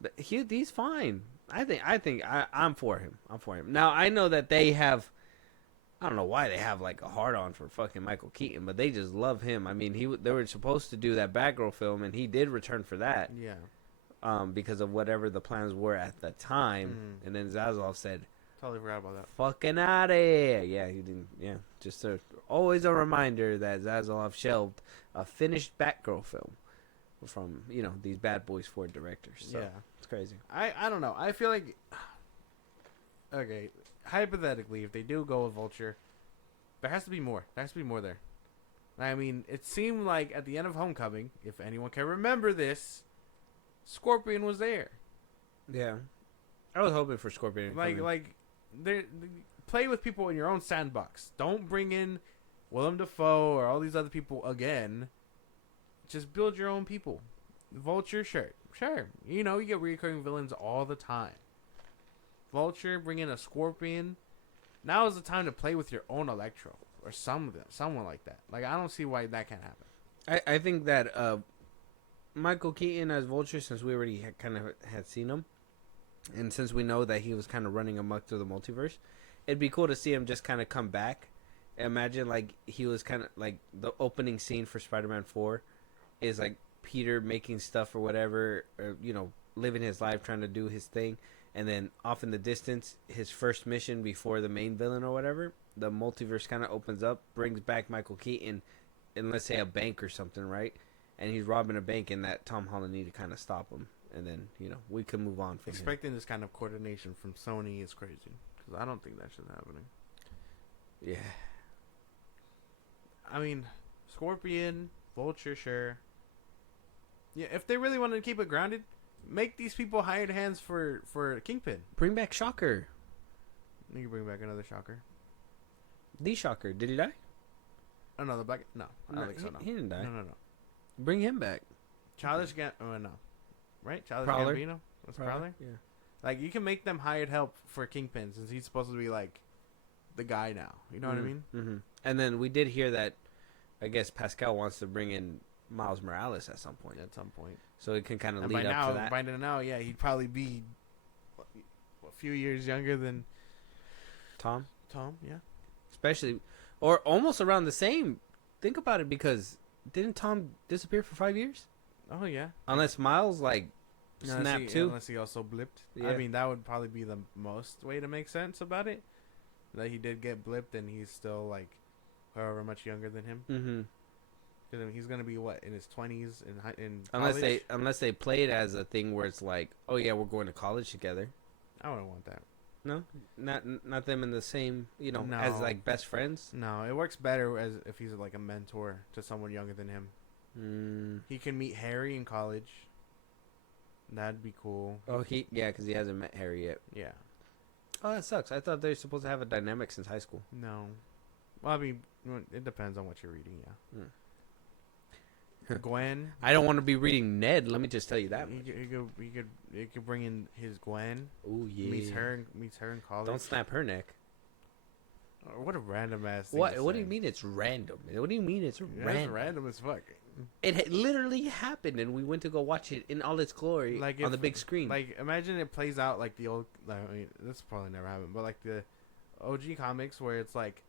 But he's fine. I'm for him. I'm for him. Now I know that they have, I don't know why they have like a hard on for fucking Michael Keaton, but they just love him. I mean, they were supposed to do that Batgirl film, and he did return for that. Yeah. Because of whatever the plans were at the time, and then Zaslav said, Totally forgot about that. "Fucking out of here!" Yeah, he didn't. Yeah, just always a reminder that Zaslav shelved a finished Batgirl film from these Bad Boys 4 directors. So, yeah, it's crazy. I don't know. I feel like okay. Hypothetically, if they do go with Vulture, there has to be more. There has to be more there. I mean, it seemed like at the end of Homecoming, if anyone can remember this, Scorpion was there. Yeah, I was hoping for Scorpion. They play with people in your own sandbox. Don't bring in Willem Dafoe or all these other people again. Just build your own people. Vulture, sure. You get recurring villains all the time. Vulture, bring in a Scorpion. Now is the time to play with your own Electro or someone like that. Like, I don't see why that can't happen. I think that Michael Keaton as Vulture, since we already had seen him, and since we know that he was kind of running amok through the multiverse, it'd be cool to see him just kind of come back. Imagine like he was kind of like the opening scene for Spider-Man 4 is like Peter making stuff or whatever, or living his life, trying to do his thing. And then off in the distance, his first mission before the main villain or whatever, the multiverse kind of opens up, brings back Michael Keaton in, let's say, a bank or something, right? And he's robbing a bank, and that Tom Holland need to kind of stop him. And then, we can move on from Expecting this kind of coordination from Sony is crazy. Because I don't think that shit's happening. Yeah. I mean, Scorpion, Vulture, sure. Yeah, if they really wanted to keep it grounded, make these people hired hands for Kingpin. Bring back Shocker. You can bring back another Shocker. The Shocker. Did he die? Oh, no, the black... No, I don't think so, no. He didn't die. No. Bring him back. Childish no. Right? Childish Prowler. Gambino? Was Prowler? Yeah. Like, you can make them hired help for Kingpin since he's supposed to be, like, the guy now. You know what I mean? Mm-hmm. And then we did hear that, I guess, Pascal wants to bring in Miles Morales at some point. So it can kind of lead up to that. By now, yeah, he'd probably be a few years younger than Tom, yeah. especially, or almost around the same. Think about it, because didn't Tom disappear for 5 years? Oh, yeah. Unless Miles, like, snapped too. Unless he also blipped. Yeah. I mean, that would probably be the most way to make sense about it. That he did get blipped and he's still, like, however much younger than him. Mm-hmm. Because I mean, he's gonna be what, in his 20s in college? Unless they play it as a thing where it's like, oh yeah, we're going to college together. I wouldn't want that. No, not them in the same, No. as like best friends. No, it works better as if he's like a mentor to someone younger than him. He can meet Harry in college. That'd be cool. Oh, because he hasn't met Harry yet. Yeah. Oh, that sucks. I thought they're supposed to have a dynamic since high school. No. Well, I mean, it depends on what you're reading. Yeah. Gwen. I don't want to be reading Ned. Let me just tell you that. You could bring in his Gwen. Oh yeah. Meets her in college. Don't snap her neck. What a random ass thing. What do you mean it's random? What do you mean it's random? It's random as fuck. It literally happened, and we went to go watch it in all its glory, like on the big screen. Like, imagine it plays out like the old. I mean, this probably never happened, but like the OG comics, where it's like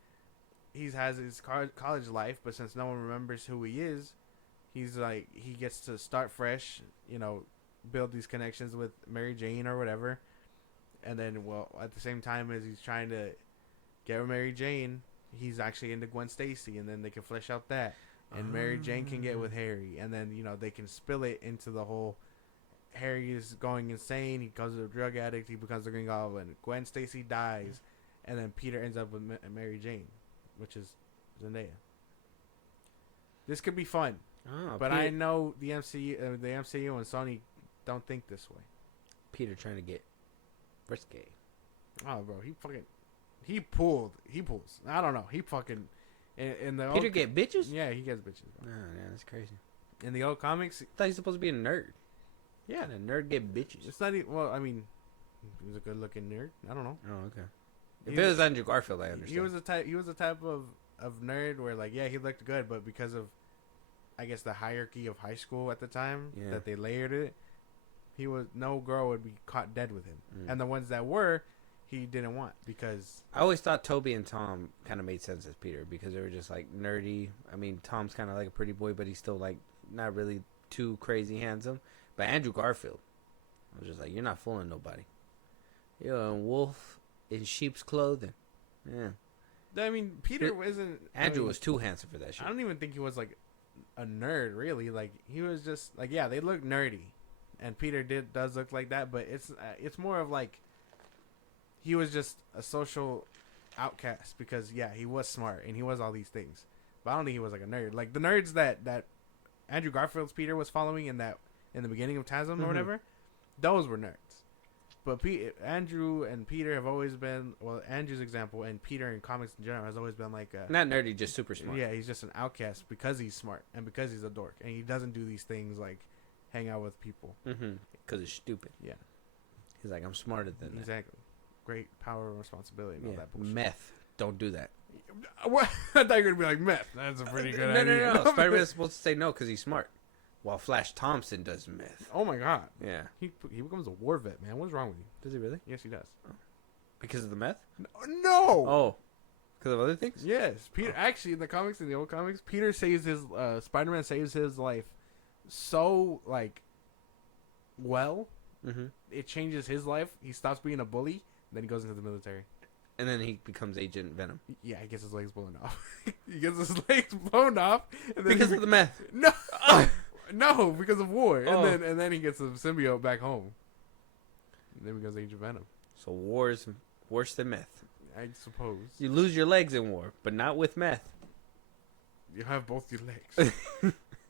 he has his college life, but since no one remembers who he is, he's like, he gets to start fresh. Build these connections with Mary Jane or whatever, and then at the same time as he's trying to get with Mary Jane, he's actually into Gwen Stacy, and then they can flesh out that. And Mary Jane can get with Harry, and then they can spill it into the whole. Harry is going insane. He becomes a drug addict. He becomes the Green Goblin. Gwen Stacy dies, and then Peter ends up with Mary Jane, which is Zendaya. This could be fun, but I know the MCU and Sony don't think this way. Peter trying to get risque. Oh, bro, he pulls. I don't know. He fucking. In the Peter get bitches? Yeah, he gets bitches. Bro. Oh, yeah, that's crazy. In the old comics, I thought he's supposed to be a nerd. Yeah, and a nerd get bitches. It's not even. Well, I mean, he was a good-looking nerd. I don't know. Oh, okay. If it was Andrew Garfield, I understand. He was a type of nerd where, like, yeah, he looked good, but because of, I guess, the hierarchy of high school at the time that they layered it, no girl would be caught dead with him, and the ones that were. He didn't want, because I always thought Toby and Tom kind of made sense as Peter, because they were just like nerdy. I mean, Tom's kind of like a pretty boy, but he's still like not really too crazy handsome. But Andrew Garfield, I was just like, you're not fooling nobody. You're a wolf in sheep's clothing. Yeah. I mean, Peter wasn't. Andrew was too handsome for that shit. I don't even think he was like a nerd, really. Like, he was just like, yeah, they look nerdy, and Peter does look like that, but it's more of like. He was just a social outcast because, yeah, he was smart and he was all these things. But I don't think he was like a nerd. Like the nerds that Andrew Garfield's Peter was following in the beginning of TASM or whatever, those were nerds. But Andrew and Peter have always been, well, Andrew's example and Peter in comics in general has always been like not nerdy, just super smart. Yeah, he's just an outcast because he's smart and because he's a dork and he doesn't do these things like hang out with people. Because it's stupid. Yeah. He's like, I'm smarter than that. Exactly. Great power and responsibility and all that bullshit. Meth. Don't do that. What? I thought you were going to be like, meth. That's a pretty good idea. No. Spider-Man's supposed to say no because he's smart. While Flash Thompson does meth. Oh, my God. Yeah. He becomes a war vet, man. What's wrong with you? Does he really? Yes, he does. Oh. Because of the meth? No! Oh. Because of other things? Yes. Peter. Actually, in the old comics, Peter saves his, Spider-Man saves his life so, like, well. It changes his life. He stops being a bully. Then he goes into the military. And then he becomes Agent Venom. Yeah, he gets his legs blown off. He gets his legs blown off. And then because of the meth. No. No, because of war. And then he gets the symbiote back home. And then he becomes Agent Venom. So war is worse than meth. I suppose. You lose your legs in war, but not with meth. You have both your legs.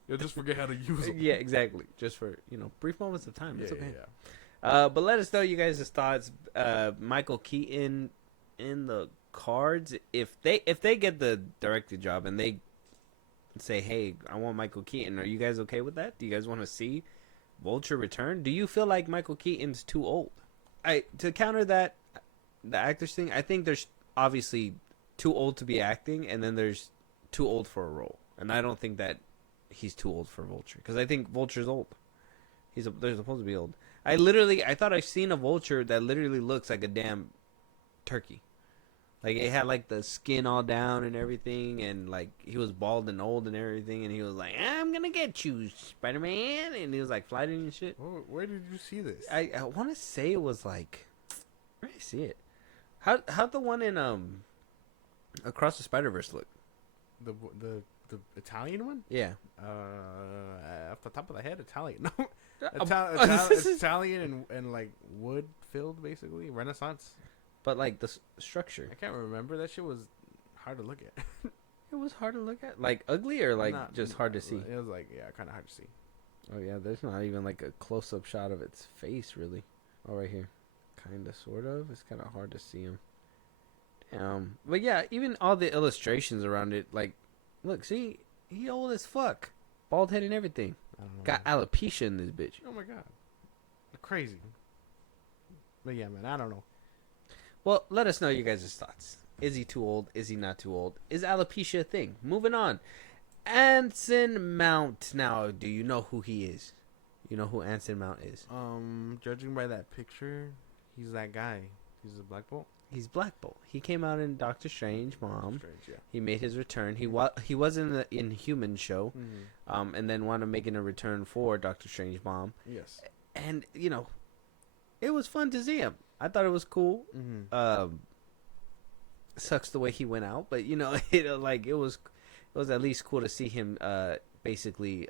You'll just forget how to use them. Yeah, exactly. Just for, brief moments of time. It's okay. Yeah. But let us know you guys' thoughts. Michael Keaton in the cards. If they get the director job and they say, hey, I want Michael Keaton, are you guys okay with that? Do you guys want to see Vulture return? Do you feel like Michael Keaton's too old? to counter that, the actors thing, I think there's obviously too old to be acting, and then there's too old for a role, and I don't think that he's too old for Vulture, because I think Vulture's old. They're supposed to be old. I thought I've seen a Vulture that literally looks like a damn turkey. Like, it had, like, the skin all down and everything, and, like, he was bald and old and everything, and he was like, I'm gonna get you, Spider-Man, and he was, like, fighting and shit. Where did you see this? I want to say it was, like, where did I see it? How'd the one in, Across the Spider-Verse look? The Italian one? Yeah. Off the top of the head, Italian. No. This is- Italian and, like, wood-filled, basically. Renaissance. But, like, the structure. I can't remember. That shit was hard to look at. It was hard to look at? Like, ugly or, like, just hard to see? It was, like, yeah, kind of hard to see. Oh, yeah, there's not even, like, a close-up shot of its face, really. Oh, right here. Kind of, sort of. It's kind of hard to see him. But, yeah, even all the illustrations around it, like, look, see? He old as fuck. Bald head and everything. I don't know. Got alopecia in this bitch. Oh, my God. Crazy. But, yeah, man, I don't know. Well, let us know you guys' thoughts. Is he too old? Is he not too old? Is alopecia a thing? Moving on. Anson Mount. Now, do you know who he is? You know who Anson Mount is? Judging by that picture, he's that guy. He's a Black Bolt. He's Black Bolt. He came out in Doctor Strange, Mom. Strange, yeah. He made his return. He was in the Inhumans show, Mm-hmm. and then wound up making a return for Doctor Strange, Mom. Yes. And you know, it was fun to see him. I thought it was cool. Mm-hmm. Sucks the way he went out, but you know, it was at least cool to see him basically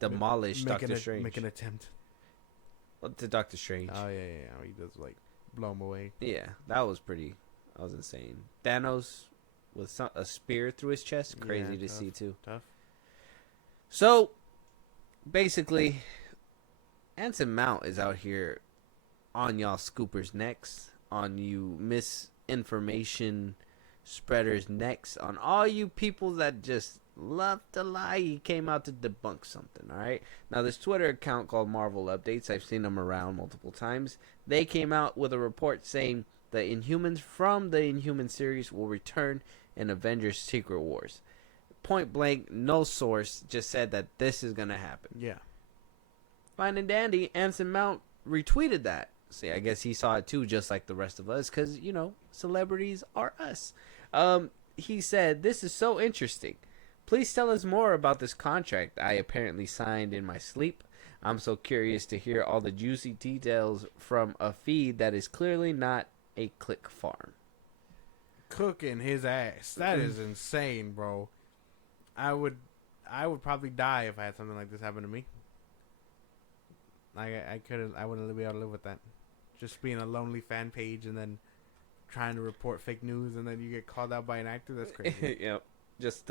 demolish Doctor Strange. Make an attempt. To Doctor Strange. Oh yeah. He does like blow him away. Yeah, that was insane. Thanos with a spear through his chest, crazy to see too. Tough. So, basically, Anson Mount is out here on y'all scoopers' necks, on you misinformation spreaders' necks, on all you people that just love to lie. He came out to debunk something, alright? Now, this Twitter account called Marvel Updates, I've seen them around multiple times. They came out with a report saying the Inhumans from the Inhuman series will return in Avengers Secret Wars. Point blank, no source, just said that this is going to happen. Yeah. Fine and dandy, Anson Mount retweeted that. See, I guess he saw it too, just like the rest of us, because, you know, celebrities are us. He said, "This is so interesting. Please tell us more about this contract I apparently signed in my sleep. I'm so curious to hear all the juicy details from a feed that is clearly not a click farm." Cooking his ass. That is insane, bro. I would probably die if I had something like this happen to me. I wouldn't be able to live with that. Just being a lonely fan page and then trying to report fake news and then you get called out by an actor. That's crazy. Yep. Just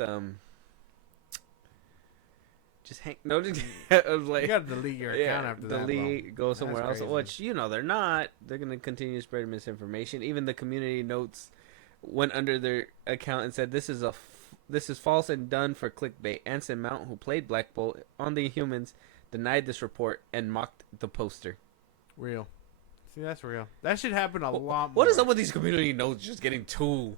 hang. No, I was like, you gotta delete your account after that. Delete, go somewhere else. crazy. Which, you know, they're not. They're gonna continue spreading misinformation. Even the community notes went under their account and said, "This is false and done for clickbait." Anson Mount, who played Black Bolt on the Inhumans, denied this report and mocked the poster. Real. See, that's real. That should happen a lot more. What is up with these community notes just getting too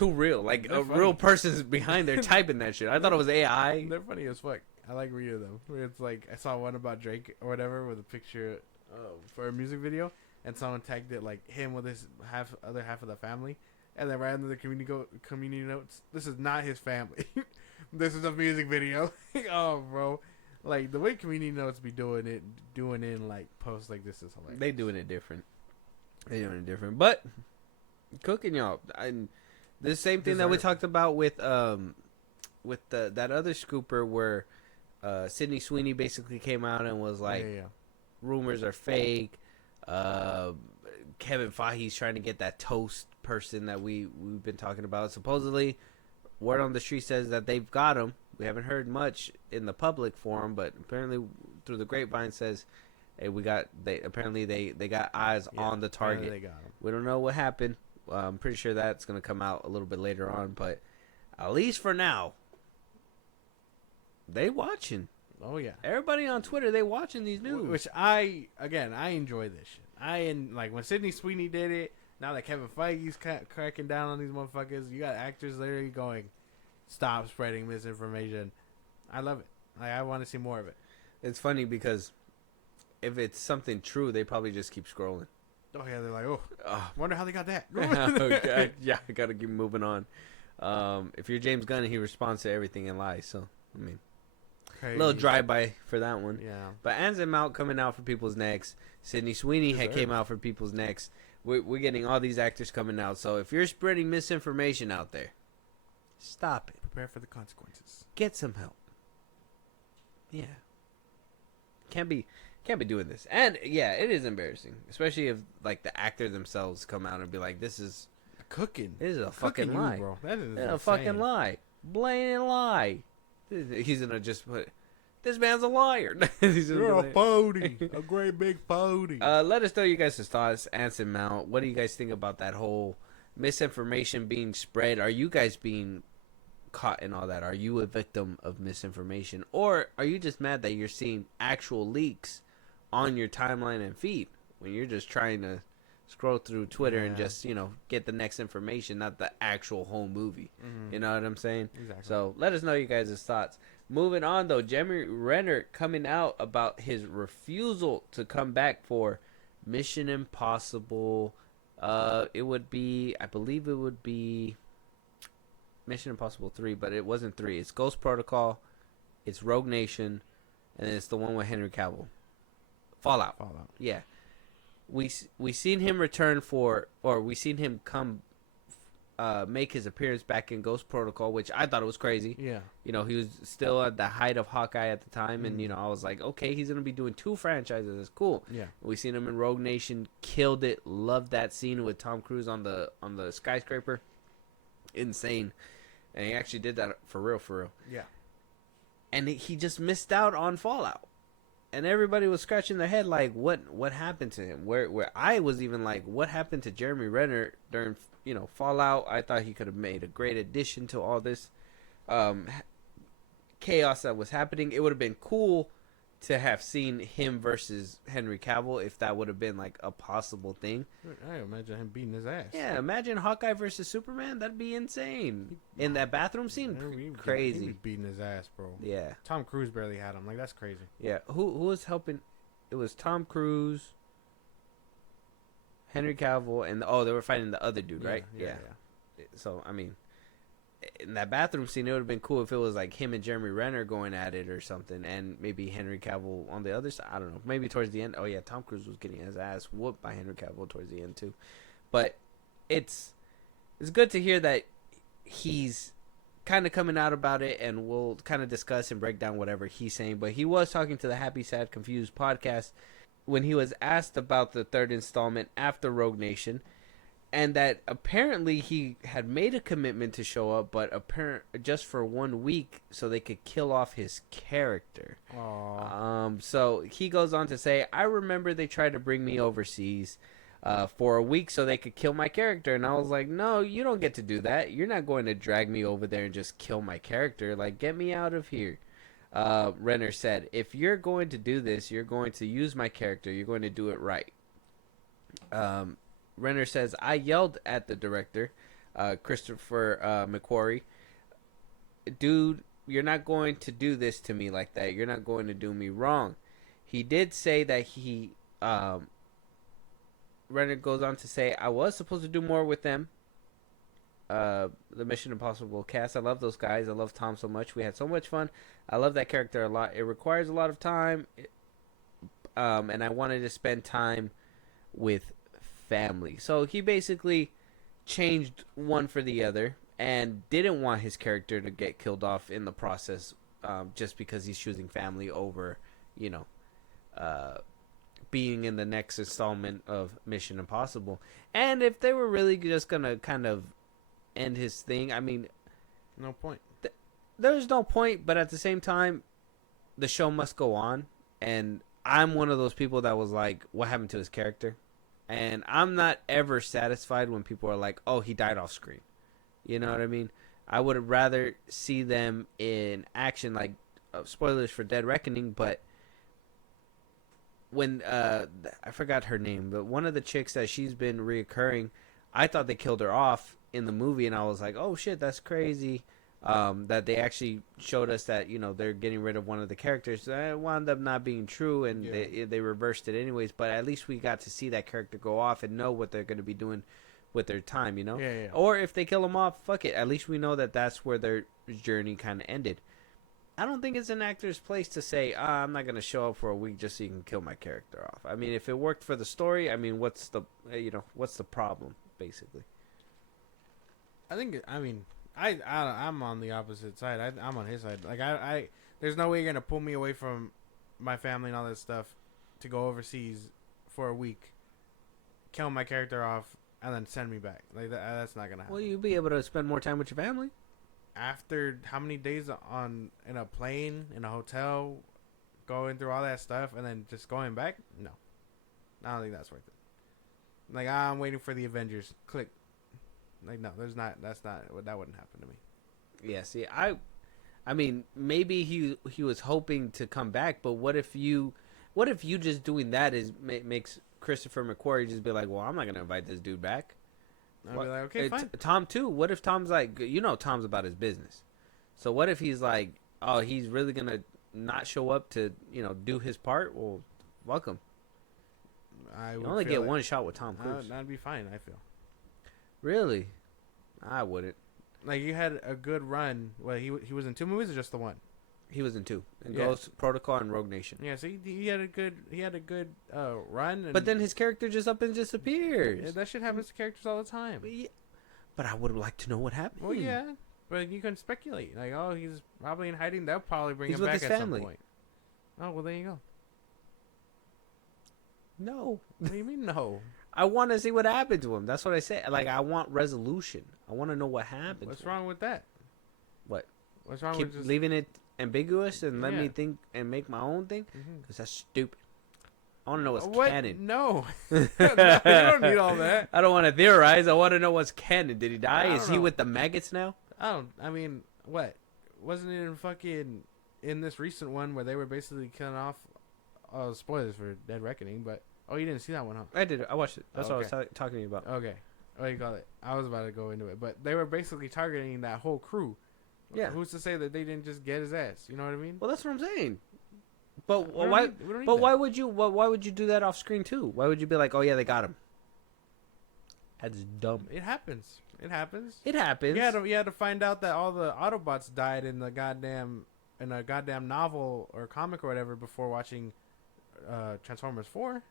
real? Like, They're a funny. real person's behind there typing that shit. I thought it was AI. They're funny as fuck. I like reading them. It's like I saw one about Drake or whatever with a picture for a music video, and someone tagged it like him with his other half of the family, and then right under the community notes, "This is not his family. This is a music video." Oh, bro. Like, the way community notes be doing in like posts like this is hilarious. They doing it different. But cooking, y'all. And the same thing that we talked about with that other scooper where Sydney Sweeney basically came out and was like, rumors are fake. Kevin Feige's trying to get that toast person that we've been talking about. Supposedly, word on the street says that they've got him. We haven't heard much in the public forum, but apparently through the grapevine says, "Hey, they got eyes on the target." They got him. We don't know what happened. I'm pretty sure that's going to come out a little bit later on, but at least for now, they watching. Oh yeah. Everybody on Twitter, they watching these news. Which I enjoy this shit. like when Sydney Sweeney did it. Now that Kevin Feige's cracking down on these motherfuckers, you got actors literally going, "Stop spreading misinformation." I love it. Like, I want to see more of it. It's funny because if it's something true, they probably just keep scrolling. Oh yeah, they're like, wonder how they got that. Okay. Yeah, I gotta keep moving on. If you're James Gunn, he responds to everything in lies. So I mean, a little drive-by for that one. Yeah. But Anson Mount coming out for people's necks. Sydney Sweeney came out for people's necks. We're getting all these actors coming out. So if you're spreading misinformation out there, stop it. Prepare for the consequences. Get some help. Yeah. Can't be doing this. And yeah, it is embarrassing, especially if like the actor themselves come out and be like, "This is cooking. This is a fucking lie, bro. That is a fucking lie, blatant lie." He's gonna just put, "This man's a liar." You're a pony, a great big pony. Let us know you guys' thoughts, Anson Mount. What do you guys think about that whole misinformation being spread? Are you guys being caught in all that? Are you a victim of misinformation, or are you just mad that you're seeing actual leaks on your timeline and feed when you're just trying to scroll through Twitter and just get the next information, not the actual whole movie? You know what I'm saying? Exactly. So let us know you guys' thoughts. Moving on though, Jeremy Renner coming out about his refusal to come back for Mission Impossible. I believe it would be Mission Impossible 3, but it wasn't 3. It's Ghost Protocol, it's Rogue Nation, and then it's the one with Henry Cavill. Fallout. Yeah. We seen him return we seen him come make his appearance back in Ghost Protocol, which I thought it was crazy. Yeah. He was still at the height of Hawkeye at the time, and I was like, okay, he's gonna be doing 2 franchises. That's cool. Yeah. We seen him in Rogue Nation, killed it. Loved that scene with Tom Cruise on the skyscraper. Insane. And he actually did that for real. Yeah. And he just missed out on Fallout. And everybody was scratching their head like, what happened to him? Where I was even like, what happened to Jeremy Renner during Fallout? I thought he could have made a great addition to all this chaos that was happening. It would have been cool to have seen him versus Henry Cavill if that would have been like a possible thing. I imagine him beating his ass. Yeah, imagine Hawkeye versus Superman. That'd be insane. In that bathroom scene, crazy. He was beating his ass, bro. Yeah. Tom Cruise barely had him. Like, that's crazy. Yeah. Who was helping? It was Tom Cruise, Henry Cavill, and they were fighting the other dude, right? Yeah. So I mean, in that bathroom scene, it would have been cool if it was like him and Jeremy Renner going at it or something, and maybe Henry Cavill on the other side. I don't know. Maybe towards the end. Oh yeah, Tom Cruise was getting his ass whooped by Henry Cavill towards the end too. But it's good to hear that he's kind of coming out about it, and we'll kind of discuss and break down whatever he's saying. But he was talking to the Happy Sad Confused podcast when he was asked about the 3rd installment after Rogue Nation. And that apparently he had made a commitment to show up, but just for 1 week so they could kill off his character. So he goes on to say, I remember they tried to bring me overseas for a week so they could kill my character. And I was like, no, you don't get to do that. You're not going to drag me over there and just kill my character. Like, get me out of here. Renner said, if you're going to do this, you're going to use my character. You're going to do it right. Renner says, I yelled at the director, Christopher McQuarrie, dude, you're not going to do this to me like that. You're not going to do me wrong. He did say that Renner goes on to say, I was supposed to do more with them. The Mission Impossible cast. I love those guys. I love Tom so much. We had so much fun. I love that character a lot. It requires a lot of time. And I wanted to spend time with family. So he basically changed one for the other and didn't want his character to get killed off in the process, just because he's choosing family over being in the next installment of Mission Impossible. And if they were really just gonna kind of end his thing, I mean, no point. There's no point, but at the same time, the show must go on. And I'm one of those people that was like, what happened to his character? And I'm not ever satisfied when people are like, oh, he died off screen. You know what I mean? I would rather see them in action, like spoilers for Dead Reckoning, but when I forgot her name, but one of the chicks that she's been reoccurring, I thought they killed her off in the movie, and I was like, oh shit, that's crazy. That they actually showed us that they're getting rid of one of the characters. It wound up not being true, and they reversed it anyways. But at least we got to see that character go off and know what they're going to be doing with their time, Yeah. Or if they kill them off, fuck it. At least we know that that's where their journey kind of ended. I don't think it's an actor's place to say, I'm not going to show up for a week just so you can kill my character off. I mean, if it worked for the story, I mean, what's the problem, basically? I'm on the opposite side. I'm on his side. Like, there's no way you're going to pull me away from my family and all that stuff to go overseas for a week, kill my character off, and then send me back. Like, that's not going to happen. Well, you'll be able to spend more time with your family. After how many days in a plane, in a hotel, going through all that stuff, and then just going back? No. I don't think that's worth it. Like, I'm waiting for the Avengers. Click. Like, no, that wouldn't happen to me. Yeah, see, I mean, maybe he was hoping to come back, but what if you just doing that makes Christopher McQuarrie just be like, well, I'm not going to invite this dude back. I'd be like, okay, fine. Tom too. What if Tom's like, Tom's about his business. So what if he's like, oh, he's really gonna not show up to do his part? Well, welcome. You only get one shot with Tom Cruise. That'd be fine. I feel. Really, I wouldn't. Like, you had a good run. Well, he was in 2 movies or just the one? He was in 2. And Ghost Protocol and Rogue Nation. Yeah, so he had a good run. And but then his character just up and disappears. Yeah, that shit happens to characters all the time. But I would like to know what happened. Well, yeah, but you can speculate. Like, oh, he's probably in hiding. They'll probably bring him back at some point. Oh, well, there you go. No. What do you mean no? I want to see what happened to him. That's what I said. Like, I want resolution. I want to know what happened. What's wrong with that? What? What's wrong with with just leaving it ambiguous and let me think and make my own thing? Because that's stupid. I want to know what's canon. No. You don't need all that. I don't want to theorize. I want to know what's canon. Did he die? Is he with the maggots now? I mean, what? Wasn't it in this recent one where they were basically killing off, spoilers for Dead Reckoning, but, you didn't see that one, huh? I did. I watched it. That's what I was talking to you about. Okay. What do you call it? I was about to go into it, but they were basically targeting that whole crew. Yeah. Who's to say that they didn't just get his ass? You know what I mean? Well, that's what I'm saying. But why would you do that off screen too? Why would you be like, oh yeah, they got him? That's dumb. It happens. It happens. You had to find out that all the Autobots died in a goddamn novel or comic or whatever before watching Transformers 4.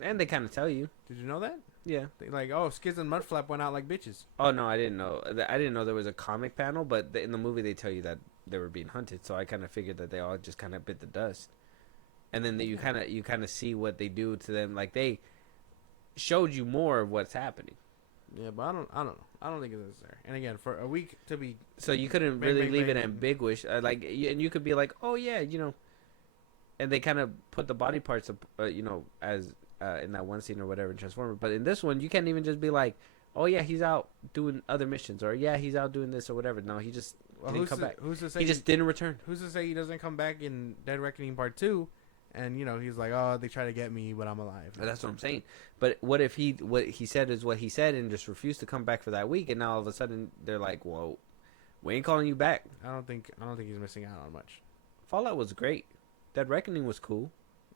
And they kind of tell you. Did you know that? Yeah. Like, Skiz and Mudflap went out like bitches. Oh no, I didn't know. I didn't know there was a comic panel, but in the movie they tell you that they were being hunted. So I kind of figured that they all just kind of bit the dust. And then you kind of see what they do to them. Like, they showed you more of what's happening. Yeah, but I don't know. I don't think it's necessary. And again, for a week to be, so you couldn't really leave it ambiguous. And you could be like, oh yeah, and they kind of put the body parts, as in that one scene or whatever in Transformers. But in this one, you can't even just be like, oh yeah, he's out doing other missions, or yeah, he's out doing this or whatever. No, he just didn't come back. Who's to say he just didn't return? Who's to say he doesn't come back in Dead Reckoning Part 2? And he's like, oh, they try to get me, but I'm alive. That's what I'm saying. But what if what he said is what he said and just refused to come back for that week, and now all of a sudden they're like, well, we ain't calling you back. I don't think he's missing out on much. Fallout was great. Dead Reckoning was cool.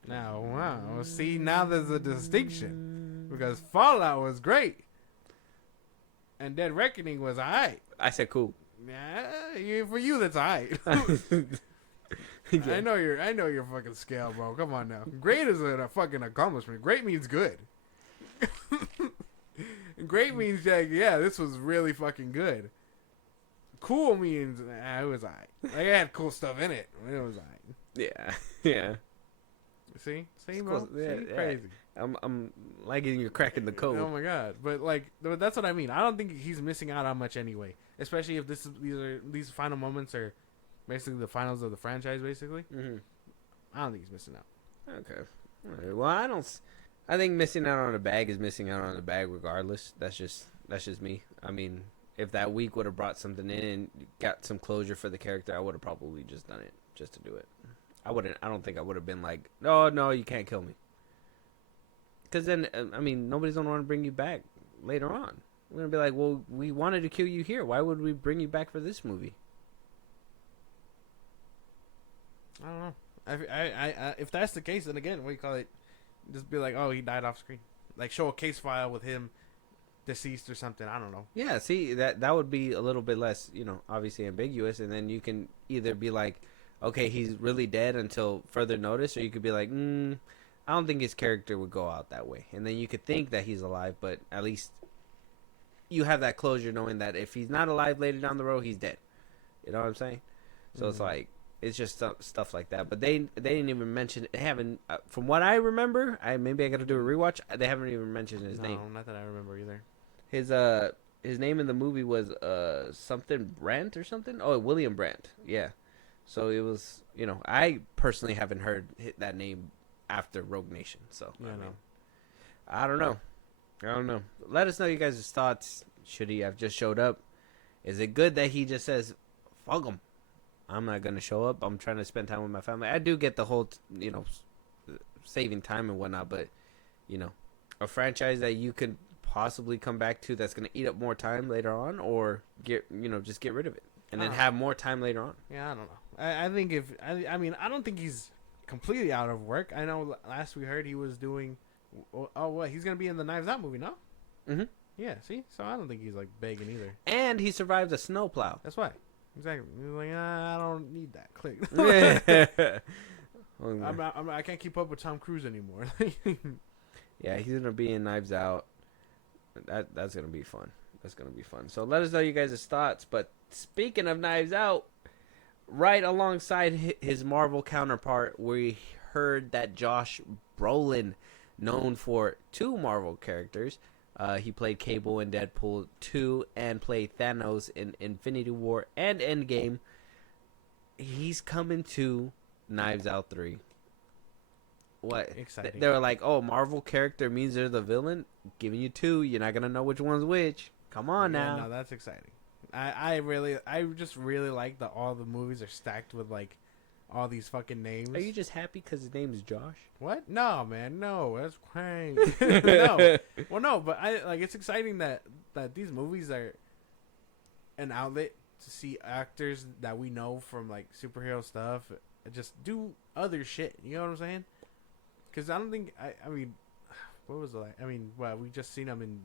Now, wow. See, now there's a distinction. Because Fallout was great. And Dead Reckoning was alright. I said cool. Yeah, for you that's alright. I know your fucking scale, bro. Come on now. Great is a fucking accomplishment. Great means good. Great means yeah, this was really fucking good. Cool means it was alright. Like, it had cool stuff in it. It was alright. Yeah. See, bro. Yeah. Crazy. I'm liking you're cracking the code. Oh my god! But that's what I mean. I don't think he's missing out on much anyway. Especially if these final moments are basically the finals of the franchise. Basically, I don't think he's missing out. Okay. All right. Well, I think missing out on a bag is missing out on a bag regardless. That's just me. I mean, if that week would have brought something in and got some closure for the character, I would have probably just done it just to do it. I wouldn't. I don't think I would have been like, no, no, you can't kill me. Because then, I mean, nobody's gonna want to bring you back later on. We're gonna be like, well, we wanted to kill you here. Why would we bring you back for this movie? I don't know. If that's the case, then again, what do you call it? Just be like, oh, he died off screen. Like, show a case file with him deceased or something. I don't know. Yeah, see, that would be a little bit less, obviously ambiguous, and then you can either be like, okay, he's really dead until further notice, or you could be like, I don't think his character would go out that way, and then you could think that he's alive, but at least you have that closure knowing that if he's not alive later down the road, he's dead. You know what I'm saying? So it's like, it's just stuff like that. But they didn't even mention, they haven't, from what I remember, maybe I got to do a rewatch. They haven't even mentioned his name. No, not that I remember either. His name in the movie was something Brandt or something. Oh, William Brandt. Yeah. So it was, I personally haven't heard that name after Rogue Nation. So Yeah, I don't know. Let us know you guys' thoughts. Should he have just showed up? Is it good that he just says, "Fuck him, I'm not gonna show up. I'm trying to spend time with my family." I do get the whole, saving time and whatnot, but a franchise that you could possibly come back to that's gonna eat up more time later on, or just get rid of it and then have more time later on. Yeah, I don't know. I think I don't think he's completely out of work. I know last we heard he was doing. Oh, what? He's gonna be in the Knives Out movie, no? Mm-hmm. Yeah. See, so I don't think he's like begging either. And he survived a snowplow. That's why. Exactly. He's like, I don't need that. Click. I can't keep up with Tom Cruise anymore. Yeah, he's gonna be in Knives Out. That's gonna be fun. That's gonna be fun. So let us know you guys' thoughts. But speaking of Knives Out, right alongside his Marvel counterpart, we heard that Josh Brolin, known for 2 Marvel characters, he played Cable in Deadpool 2 and played Thanos in Infinity War and Endgame. He's coming to Knives Out 3. What? Exciting. They were like, oh, Marvel character means they're the villain? Giving you 2. You're not going to know which one's which. Come on now. No, that's exciting. I just really like that all the movies are stacked with like all these fucking names. Are you just happy because his name is Josh? What? No, man. No, that's crazy. No. Well, no, but it's exciting that these movies are an outlet to see actors that we know from like superhero stuff just do other shit. You know what I'm saying? Because I don't think I mean, what was it like? I mean, well, we just seen him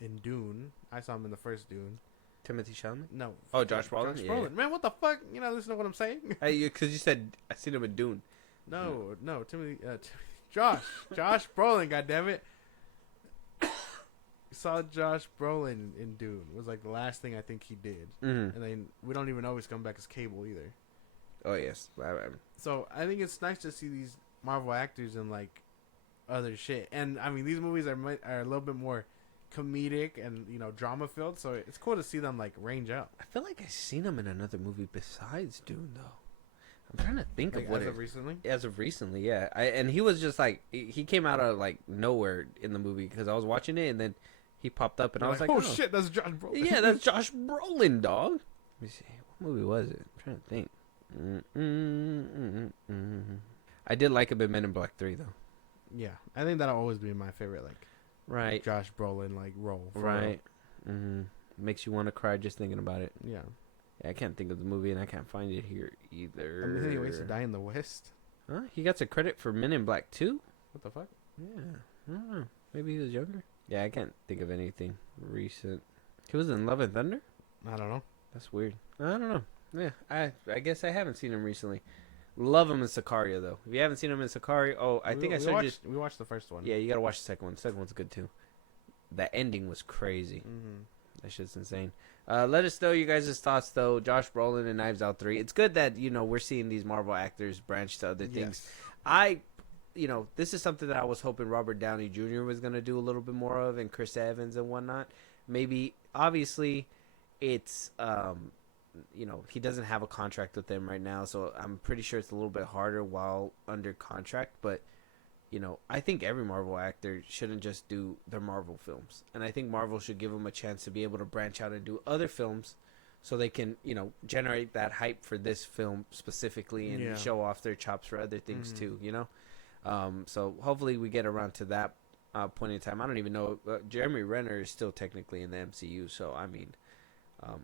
in Dune. I saw him in the first Dune. Timothy Chalamet? No. Oh, Josh Brolin? Josh Brolin. Man, what the fuck? You know, listen to what I'm saying? Because you said, I seen him in Dune. No, Timothy, Josh Brolin, goddammit. Saw Josh Brolin in Dune. It was like the last thing I think he did. Mm-hmm. And then we don't even know he's coming back as Cable either. Oh, yes. So I think it's nice to see these Marvel actors in like other shit. And I mean, these movies are a little bit more comedic and drama filled, so it's cool to see them like range out. I feel like I've seen him in another movie besides Dune, though. I'm trying to think Like of what as of recently. As of recently, yeah. And he was just like, he came out of like nowhere in the movie because I was watching it and then he popped up and I was like, oh shit, that's Josh Brolin. Yeah, that's Josh Brolin, dog. Let me see, what movie was it? I'm trying to think. I did like him in Men in Black 3 though. Yeah, I think that'll always be my favorite right Josh Brolin role. Right. Makes you want to cry just thinking about it. Yeah. I can't think of the movie and I can't find it here either. I mean, he waits to die in the West. Huh? He got some credit for Men in Black 2? What the fuck? Yeah. I don't know. Maybe he was younger? Yeah, I can't think of anything recent. He was in Love and Thunder? I don't know. That's weird. I don't know. Yeah, I guess I haven't seen him recently. Love him in Sicario, though. If you haven't seen him in Sicario, we watched the first one. Yeah, you gotta watch the second one. The second one's good, too. That ending was crazy. Mm-hmm. That shit's insane. Let us know you guys' thoughts, though. Josh Brolin and Knives Out 3. It's good that, we're seeing these Marvel actors branch to other things. Yes. This is something that I was hoping Robert Downey Jr. was going to do a little bit more of, and Chris Evans and whatnot. Maybe, obviously, it's, he doesn't have a contract with them right now, so I'm pretty sure it's a little bit harder while under contract, but I think every Marvel actor shouldn't just do their Marvel films. And I think Marvel should give them a chance to be able to branch out and do other films so they can, generate that hype for this film specifically and show off their chops for other things too, so hopefully we get around to that point in time. I don't even know. Jeremy Renner is still technically in the MCU, so I mean,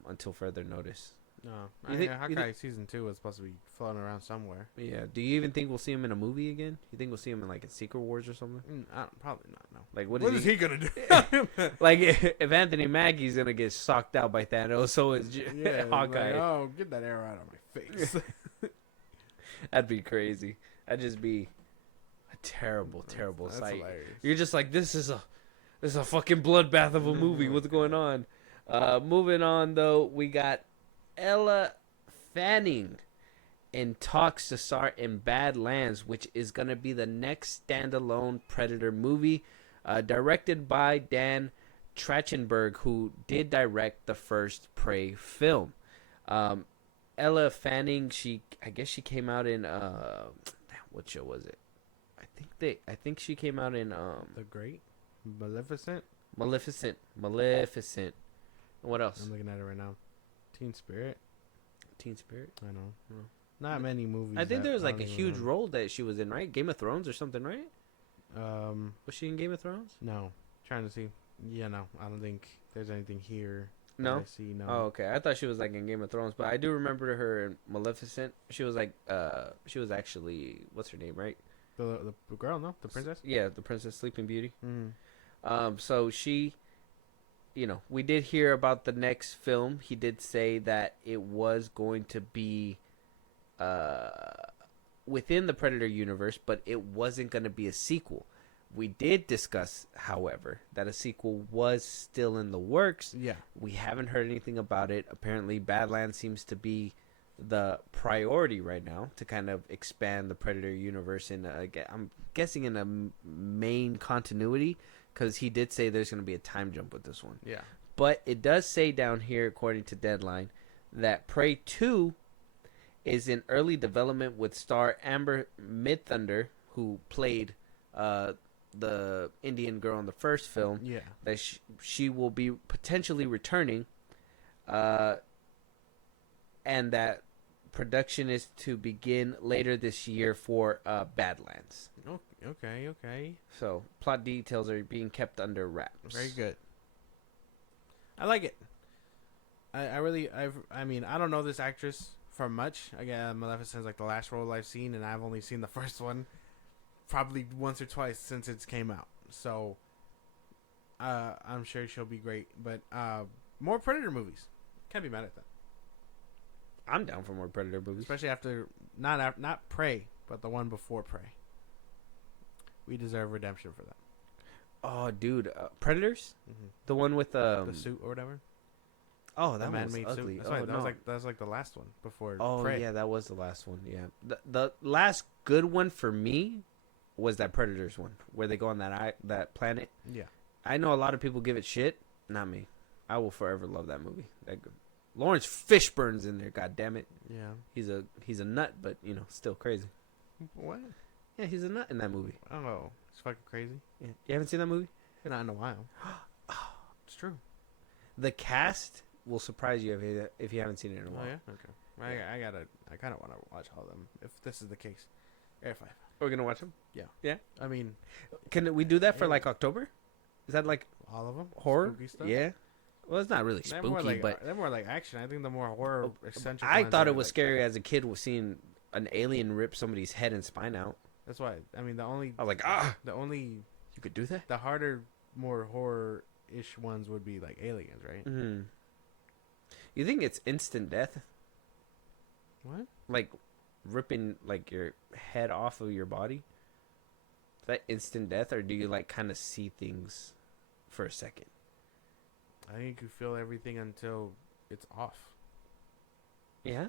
until further notice. No, Hawkeye season 2 was supposed to be floating around somewhere. Yeah. Do you even think we'll see him in a movie again? You think we'll see him in like a Secret Wars or something? Probably not. No. Like What is he gonna do? Like if Anthony Mackie's gonna get socked out by Thanos, so is Hawkeye. Like, oh, get that arrow out of my face. That'd be crazy. That'd just be a terrible That's sight. hilarious. You're just like, this is a fucking bloodbath of a movie. What's going on? Moving on though, we got Ella Fanning in talks to star in Badlands, which is going to be the next standalone Predator movie, directed by Dan Trachtenberg, who did direct the first Prey film. Ella Fanning, I guess she came out in what show was it? I think she came out in The Great, Maleficent. What else? I'm looking at it right now. Teen Spirit. I know. Not many movies. I think there was like a huge role that she was in, right? Game of Thrones or something, right? Was she in Game of Thrones? No. Trying to see. Yeah, no. I don't think there's anything here. No. I see. No. Oh, okay. I thought she was like in Game of Thrones, but I do remember her in Maleficent. She was like, she was actually, what's her name, right? The girl, no, the princess. Yeah, the Princess Sleeping Beauty. Mm-hmm. So she, we did hear about the next film. He did say that it was going to be within the Predator universe, but it wasn't going to be a sequel. We did discuss, however, that a sequel was still in the works. Yeah. We haven't heard anything about it. Apparently, Badlands seems to be the priority right now to kind of expand the Predator universe in I'm guessing in a main continuity, because he did say there's going to be a time jump with this one. Yeah. But it does say down here, according to Deadline, that Prey 2 is in early development with star Amber Midthunder, who played the Indian girl in the first film. Yeah. That she will be potentially returning, and that production is to begin later this year for Badlands. Okay. So plot details are being kept under wraps. Very good. I like it. I mean, I don't know this actress from much. Again, Maleficent is like the last role I've seen, and I've only seen the first one probably once or twice since it came out. So I'm sure she'll be great. But more Predator movies. Can't be mad at that. I'm down for more Predator movies. Especially after not Prey, but the one before Prey. We deserve redemption for that. Oh, dude, Predators, Mm-hmm. the one with The suit or whatever. Oh, that the one was man-made ugly. suit. That was like the last one before. Oh Prey. yeah, that was the last one. Yeah, the last good one for me was that Predators one, where they go on that planet. Yeah. I know a lot of people give it shit. Not me. I will forever love that movie. Lawrence Fishburne's in there. God damn it. Yeah. He's a nut, but still crazy. What? Yeah, he's a nut in that movie. I don't know. It's fucking crazy. Yeah. You haven't seen that movie? Not in a while. It's true. The cast will surprise you if you haven't seen it in a while. Oh yeah. Okay. I kind of want to watch all of them if this is the case. Air 5. We're gonna watch them. Yeah. Yeah. I mean, can we do that for like October? Is that like all of them horror? Spooky stuff? Yeah. Well, it's not really spooky, but they're more like action. I think the more horror essential. I thought it was scary as a kid was seeing an alien rip somebody's head and spine out. That's why. I mean, I was like, you could do that. The harder, more horror-ish ones would be like aliens, right? Mm-hmm. You think it's instant death? What? Like ripping like your head off of your body? Is that instant death, or do you like kind of see things for a second? I think you feel everything until it's off. Yeah.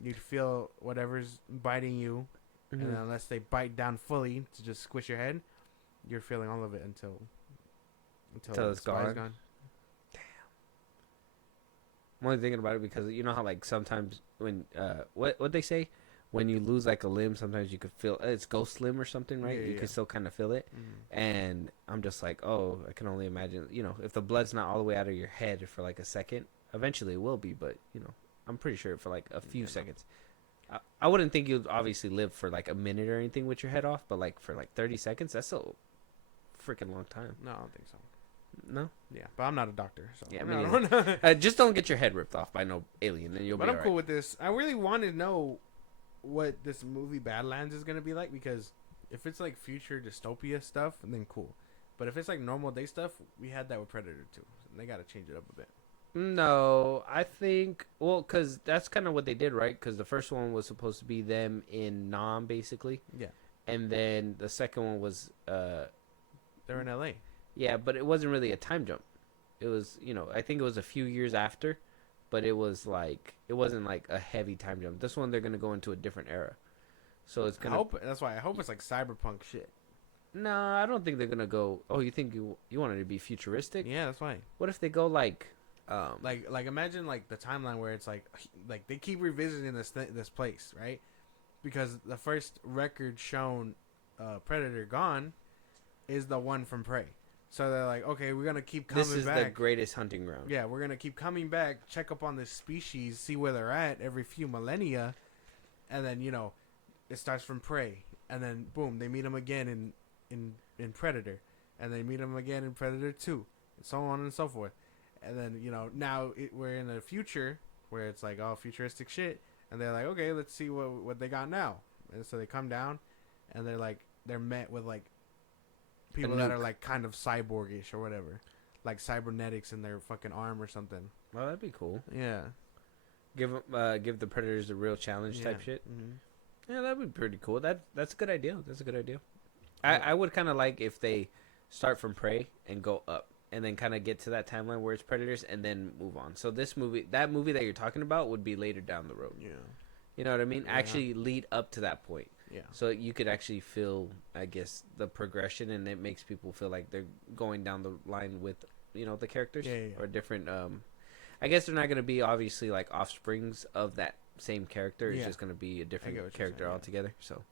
You'd feel whatever's biting you, Mm-hmm. and unless they bite down fully to just squish your head, you're feeling all of it until it's gone. Damn. I'm only thinking about it because you know how like sometimes when what they say when you lose like a limb, sometimes you could feel it's ghost limb or something, right? You can still kind of feel it, and I'm just like, oh, I can only imagine, if the blood's not all the way out of your head for like a second, eventually it will be, but I'm pretty sure for like a few seconds. I wouldn't think you'd obviously live for like a minute or anything with your head off, but like for like 30 seconds, that's a freaking long time. No, I don't think so. No? Yeah, but I'm not a doctor, so Yeah, no, me I don't know. Just don't get your head ripped off by no alien, and you'll But be I'm all cool right. with this. I really want to know what this movie Badlands is gonna be like, because if it's like future dystopia stuff, then cool. But if it's like normal day stuff, we had that with Predator too. And they got to change it up a bit. No, I think because that's kind of what they did, right? Because the first one was supposed to be them in Nam, basically. Yeah, And then the second one was they're in L.A. yeah, but it wasn't really a time jump. It was, I think it was a few years after, but it wasn't like a heavy time jump. This one they're gonna go into a different era, so it's gonna. That's why I hope it's like cyberpunk shit. No, I don't think they're gonna go. Oh, you think you want it to be futuristic? Yeah, that's why. What if they go like imagine like the timeline where it's like they keep revisiting this place, right? Because the first record shown, Predator Gone, is the one from Prey. So they're like, okay, we're gonna keep coming back. This is the greatest hunting ground. Yeah, we're gonna keep coming back, check up on this species, see where they're at every few millennia, and then it starts from Prey, and then boom, they meet them again in Predator, and they meet them again in Predator 2, and so on and so forth, and then now we're in a future where it's like all futuristic shit, and they're like, okay, let's see what they got now, and so they come down, and they're met with like people that are like kind of cyborgish or whatever, like cybernetics in their fucking arm or something. Well, that'd be cool. Yeah, Give the Predators a real challenge type shit. Mm-hmm. Yeah, that would be pretty cool. That's a good idea. That's a good idea. I would kind of like if they start from Prey and go up, and then kind of get to that timeline where it's Predators, and then move on. So that movie that you're talking about would be later down the road. Yeah, you know what I mean? Yeah. Actually, lead up to that point. yeah. So you could actually feel, I guess, the progression, and it makes people feel like they're going down the line with, the characters or different. I guess they're not going to be obviously like offsprings of that same character. It's just going to be a different character altogether. So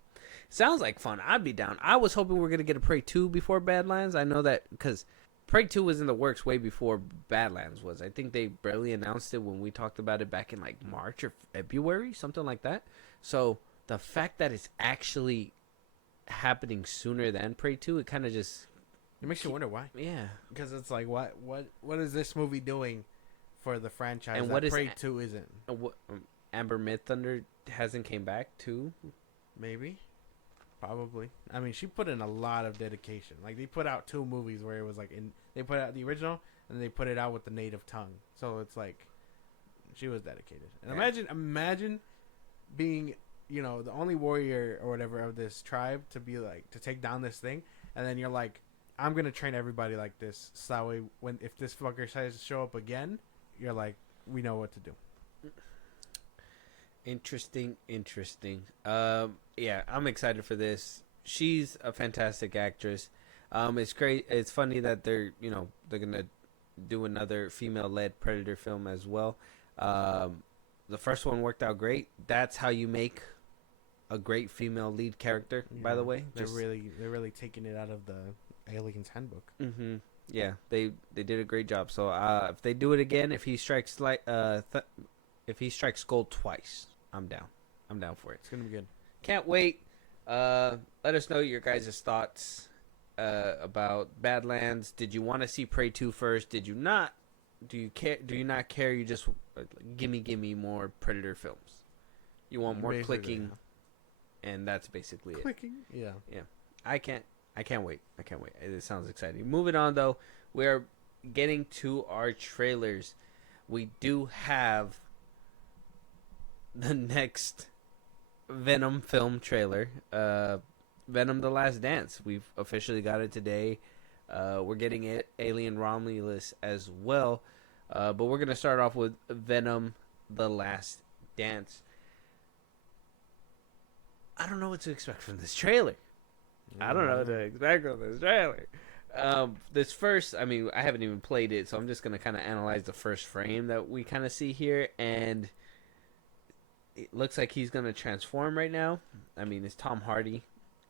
sounds like fun. I'd be down. I was hoping we are going to get a Prey 2 before Badlands. I know that because Prey 2 was in the works way before Badlands was. I think they barely announced it when we talked about it back in like March or February, something like that. So the fact that it's actually happening sooner than Prey 2, it kind of just... It makes you wonder why. Yeah. Because it's like, what is this movie doing for the franchise And that what is Prey 2 isn't? Amber Myth Thunder hasn't came back too? Maybe. Probably. I mean, she put in a lot of dedication. Like, they put out 2 movies where it was like... They put out the original, and they put it out with the native tongue. So it's like... She was dedicated. And imagine being... the only warrior or whatever of this tribe to be like to take down this thing, and then you're like, I'm gonna train everybody like this, so that way if this fucker tries to show up again, you're like, we know what to do. Interesting. Yeah, I'm excited for this. She's a fantastic actress. It's great. It's funny that they're gonna do another female-led Predator film as well. The first one worked out great. That's how you make a great female lead character, by the way. They're really taking it out of the Aliens Handbook. Mm-hmm. Yeah, they did a great job. So if they do it again, if he strikes gold twice, I'm down. I'm down for it. It's gonna be good. Not wait. Let us know your guys' thoughts about Badlands. Did you want to see Prey 2 first? Did you not? Do you care? Do you not care? You just gimme more Predator films. You want more Basically, clicking, and that's basically Clicking. Yeah. Yeah, I can't wait. It sounds exciting. Moving on though, we're getting to our trailers. We do have the next Venom film trailer, Venom: The Last Dance. We've officially got it today. We're getting it Alien Romulus as well, but we're gonna start off with Venom: The Last Dance. I don't know what to expect from this trailer. I don't know what to expect from this trailer. This first, I mean, I haven't even played it, so I'm just gonna kind of analyze the first frame that we kind of see here, and it looks like he's gonna transform right now. I mean, it's Tom Hardy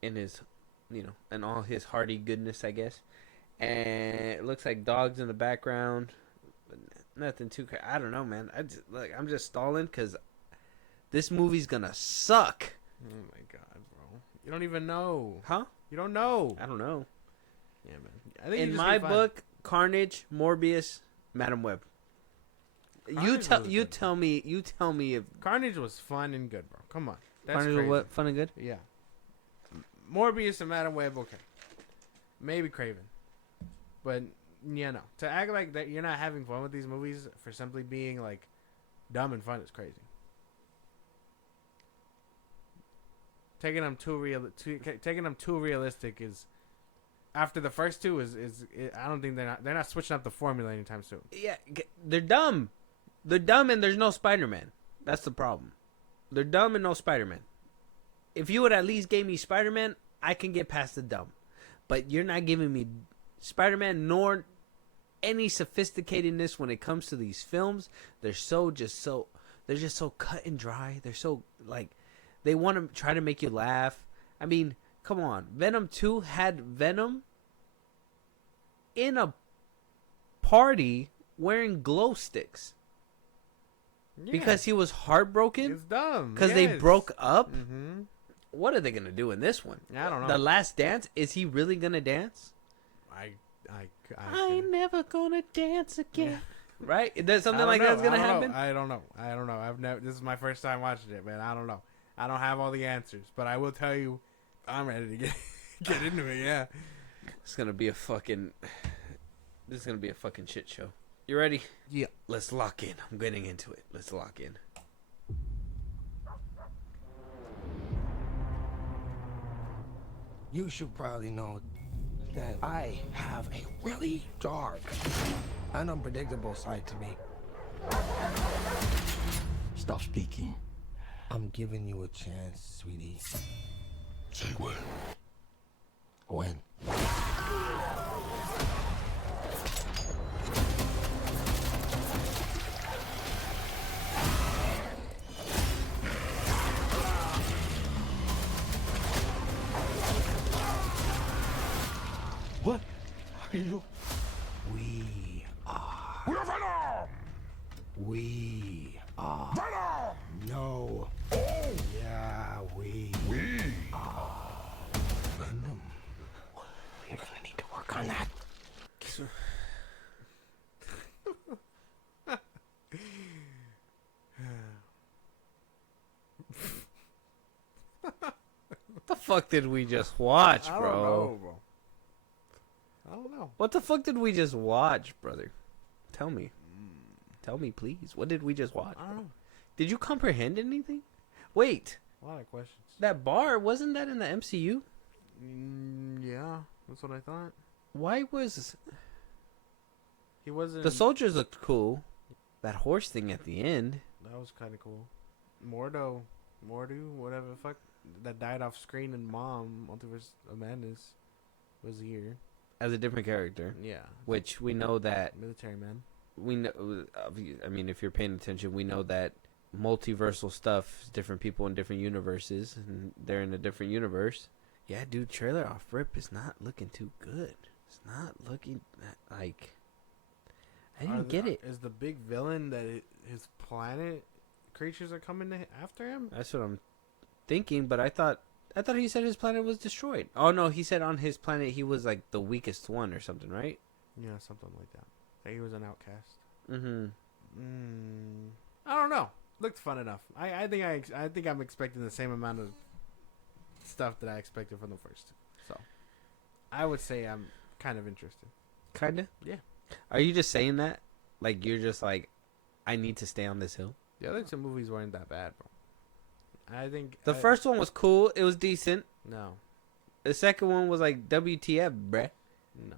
in his, and all his Hardy goodness, I guess. And it looks like dogs in the background. Nothing too. I don't know, man. I'm just stalling because this movie's gonna suck. Oh my god, bro! You don't even know, Huh? You don't know. I don't know. Yeah, man. I think In my book, Carnage, Morbius, Madam Web. Carnage You tell me if Carnage was fun and good, bro. Come on, that's Carnage crazy. was what, fun and good. Yeah. Morbius and Madam Web, okay. Maybe Craven, but yeah, no. To act like that you're not having fun with these movies for simply being like dumb and fun is crazy. Taking them too realistic is. After the first two I don't think they're not switching up the formula anytime soon. Yeah, they're dumb. They're dumb and there's no Spider-Man. That's the problem. They're dumb and no Spider-Man. If you would at least gave me Spider-Man, I can get past the dumb. But you're not giving me Spider-Man nor any sophisticatedness when it comes to these films. They're just so cut and dry. They're so like they want to try to make you laugh. I mean, come on. Venom 2 had Venom in a party wearing glow sticks. Yeah. Because he was heartbroken? It's dumb. Because they broke up? Mm-hmm. What are they going to do in this one? I don't know. The last dance? Is he really going to dance? I ain't never going to dance again. Yeah. Right? There's something like that's going to happen? I don't know. This is my first time watching it, man. I don't know. I don't have all the answers. But I will tell you, I'm ready to get into it, yeah. It's going to be a fucking shit show. You ready? Yeah. Let's lock in. I'm getting into it. Let's lock in. You should probably know that I have a really dark and unpredictable side to me. Stop speaking. I'm giving you a chance, sweetie. Say when. When? What are you? We are. We're Venom! We are. Venom! No. Oh! Yeah, we are. Venom. We're gonna need to work on that. What the fuck did we just watch, bro? I don't know, bro. I don't know. What the fuck did we just watch, brother? Tell me. Tell me, please. What did we just watch? I don't know. Did you comprehend anything? Wait. A lot of questions. That bar, wasn't that in the MCU? Yeah, that's what I thought. Why was... He wasn't... The soldiers looked cool. That horse thing at the end. That was kind of cool. Mordo, whatever the fuck, that died off screen in Mom, Multiverse of Madness, was here. As a different character. Yeah. Which we know that... Military man. We know... I mean, if you're paying attention, we know that multiversal stuff is different people in different universes, and they're in a different universe. Yeah, dude, trailer off rip is not looking too good. It's not looking like... I didn't get it. Is the big villain that his planet creatures are coming after him? That's what I'm thinking, but I thought he said his planet was destroyed. Oh, no, he said on his planet he was, like, the weakest one or something, right? Yeah, something like that. That he was an outcast. Mm-hmm. I don't know. Looked fun enough. I think I'm expecting the same amount of stuff that I expected from the first two. So, I would say I'm kind of interested. Kinda? Yeah. Are you just saying that? Like, you're just like, I need to stay on this hill? The other two movies weren't that bad, bro. I think... The first one was cool. It was decent. No. The second one was like, WTF, bruh. No.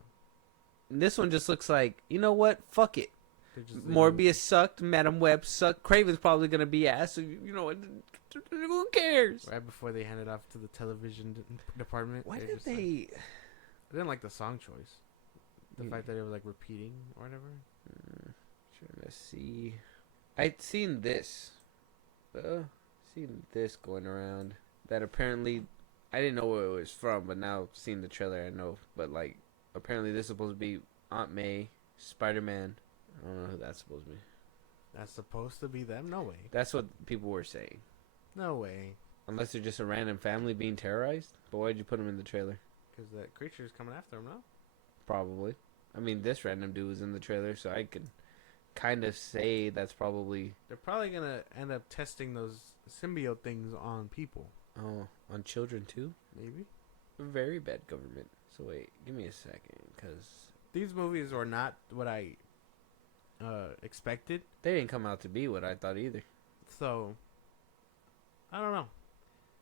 And this one just looks like, you know what? Fuck it. Just, Morbius sucked. Madam Web sucked. Craven's probably going to be ass. So, you know, who cares? Right before they handed off to the television department. Why did just, they... Like, I didn't like the song choice. The fact that it was like repeating or whatever. Trying to see. I'd seen this. Seen this going around. That apparently, I didn't know where it was from, but now seeing the trailer, I know. But like, apparently this is supposed to be Aunt May, Spider-Man, I don't know who that's supposed to be. That's supposed to be them? No way. That's what people were saying. No way. Unless they're just a random family being terrorized. But why'd you put them in the trailer? Because that creature is coming after them, no? Probably. I mean, this random dude was in the trailer, so I could kind of say that's probably... They're probably going to end up testing those symbiote things on people. Oh, on children too? Maybe. Very bad government. So wait, give me a second, because... These movies are not what I expected. They didn't come out to be what I thought either. So, I don't know.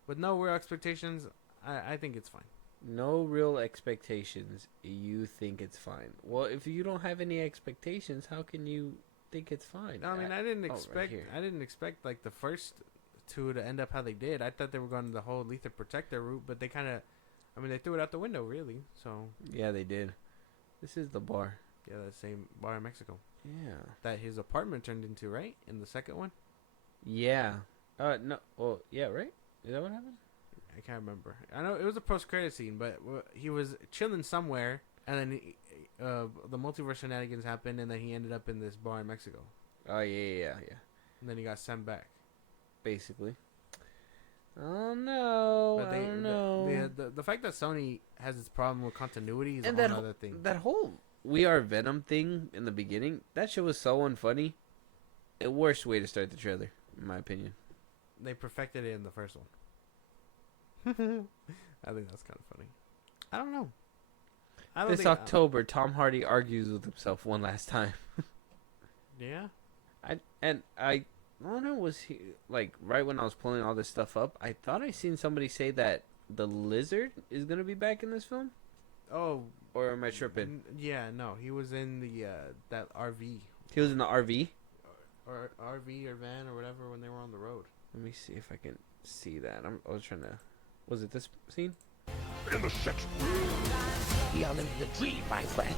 With no real expectations, I think it's fine. No real expectations. You think it's fine. Well, if you don't have any expectations, how can you think it's fine? I mean, I didn't right expect. here. I didn't expect like the first two to end up how they did. I thought they were going the whole Letha Protector route, but they kind of, I mean, they threw it out the window really. So Yeah, they did. This is the bar. yeah, the same bar in Mexico Yeah. that his apartment turned into, right? In the second one, Yeah. No. Well, yeah, right? Is that what happened? I can't remember. I know it was a post-credit scene, but he was chilling somewhere, and then the multiverse shenanigans happened, and then he ended up in this bar in Mexico, Oh, yeah. and then he got sent back. Basically. Oh, no. But I don't know. the fact that Sony has this problem with continuity is And a whole other thing. that whole We Are Venom thing in the beginning, that shit was so unfunny. The worst way to start the trailer, in my opinion. They perfected it in the first one. I think that's kind of funny. I don't know. This October, Tom Hardy argues with himself one last time. Yeah. I don't know, was he like right when I was pulling all this stuff up? I thought I seen somebody say that the Lizard is gonna be back in this film, Oh. or am I tripping? Yeah. No, he was in the that RV He was in the RV. or RV or van or whatever when they were on the road. Let me see if I can see that. I was trying to. Was it this scene? In the sex You're living the dream, my friend.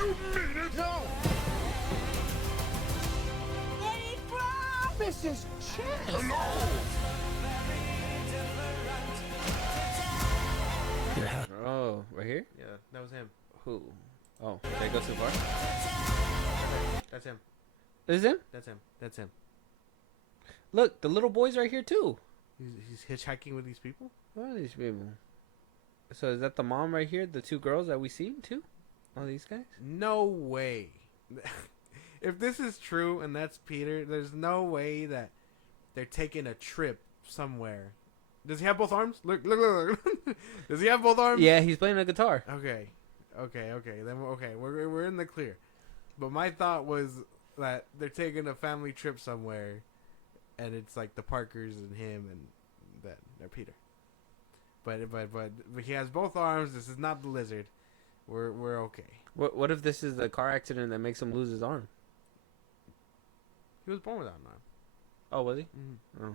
You mean it? No! Any promises chance? Hello? Oh, right here. Yeah, that was him. Who? Oh, did I go too far? That's him. This is him. That's him. That's him. Look, the little boy's right here too. He's hitchhiking with these people. What are these people? So is that the mom right here? The two girls that we seen too? All these guys? No way. If this is true and that's Peter, there's no way that they're taking a trip somewhere. Does he have both arms? Look. Does he have both arms? Yeah, he's playing a guitar. Okay. Then we're in the clear. But my thought was that they're taking a family trip somewhere, and it's like the Parkers and him, and that they're Peter. But he has both arms. This is not the Lizard. We're okay. What if this is the car accident that makes him lose his arm? He was born without an arm. Oh, was he? Mm-hmm. Oh,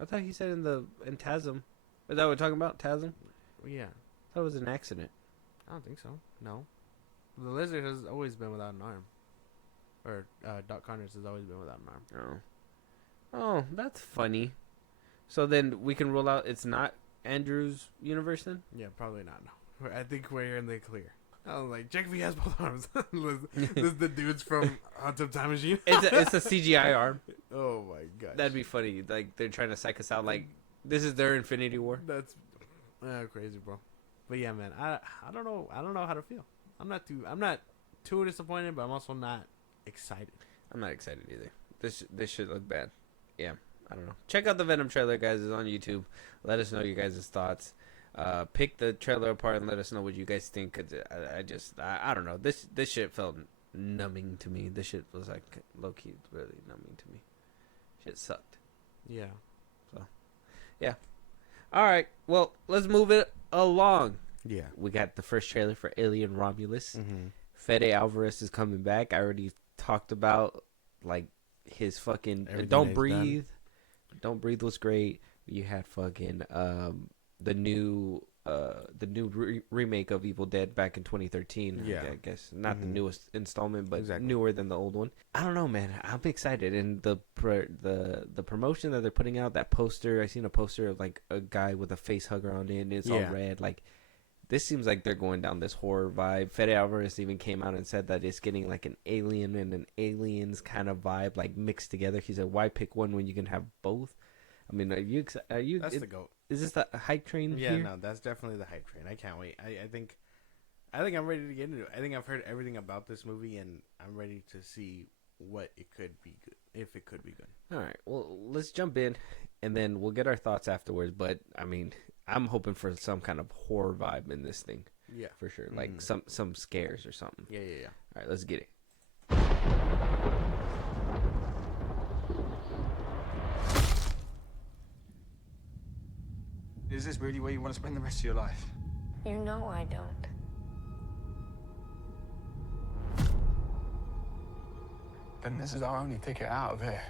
I thought he said in TASM. Is that what we're talking about? TASM? Yeah. I thought it was an accident. I don't think so. No. The Lizard has always been without an arm. Or Doc Connors has always been without an arm. Oh, that's funny. So then we can rule out it's not Andrew's universe then? Yeah, probably not. No. I think we're in the clear. I was like, check if he has both arms. This is the dudes from Hot Tub Time Machine. It's a CGI arm. Oh my god. That'd be funny. Like they're trying to psych us out. Like this is their Infinity War. That's crazy, bro. But yeah, man, I don't know. I don't know how to feel. I'm not too disappointed, but I'm also not excited. I'm not excited either. This should look bad. Yeah, I don't know. Check out the Venom trailer, guys. It's on YouTube. Let us know your guys' thoughts. Pick the trailer apart and let us know what you guys think. Cause I don't know. This shit felt numbing to me. This shit was like low key really numbing to me. Shit sucked. Yeah. All right. Well, let's move it along. Yeah. We got the first trailer for Alien Romulus. Mm-hmm. Fede Alvarez is coming back. I already talked about like his fucking Everything Don't that he's Breathe. done. Don't Breathe was great. You had fucking the new remake of Evil Dead back in 2013. Yeah. I guess not the Mhm. newest installment, but Exactly. newer than the old one. I don't know, man. I'm excited, and the promotion that they're putting out, that poster. I seen a poster of like a guy with a face hugger on it, and it's all Yeah. red. Like this seems like they're going down this horror vibe. Fede Alvarez even came out and said that it's getting like an Alien and an Aliens kind of vibe, like mixed together. He said, "Why pick one when you can have both?" I mean, are you? That's the GOAT. Is this the hype train? Yeah, here? no, that's definitely the hype train. I can't wait. I think I'm ready to get into it. I think I've heard everything about this movie, and I'm ready to see what it could be good, if it could be good. All right, well, let's jump in, and then we'll get our thoughts afterwards. But I mean, I'm hoping for some kind of horror vibe in this thing. Yeah, for sure. Like some scares or something. Yeah. All right, let's get it. Is this really where you want to spend the rest of your life? You know I don't. Then this is our only ticket out of here.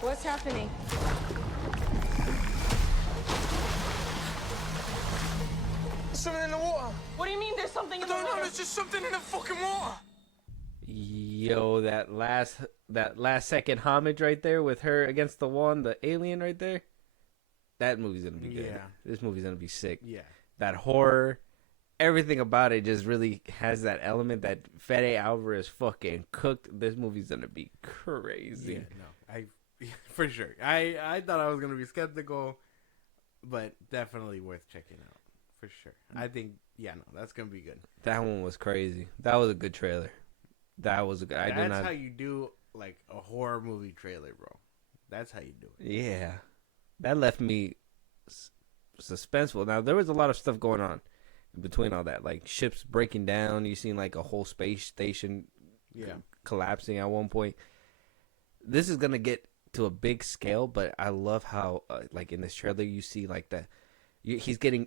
What's happening? There's something in the water. What do you mean there's something in the No, water? there's just something in the fucking water. Yo, that last second homage right there with her against the wall and the alien right there. That movie's gonna be good. Yeah. This movie's gonna be sick. Yeah. That horror, everything about it just really has that element that Fede Alvarez fucking cooked. This movie's gonna be crazy. Yeah, no, for sure. I thought I was gonna be skeptical, but definitely worth checking out for sure. I think that's gonna be good. That one was crazy. That was a good trailer. That was a good. That's how you do like a horror movie trailer, bro. That's how you do it. Yeah, that left me suspenseful. Now there was a lot of stuff going on in between all that, like ships breaking down. You seen like a whole space station collapsing at one point. This is gonna get to a big scale, but I love how like in this trailer you see like he's getting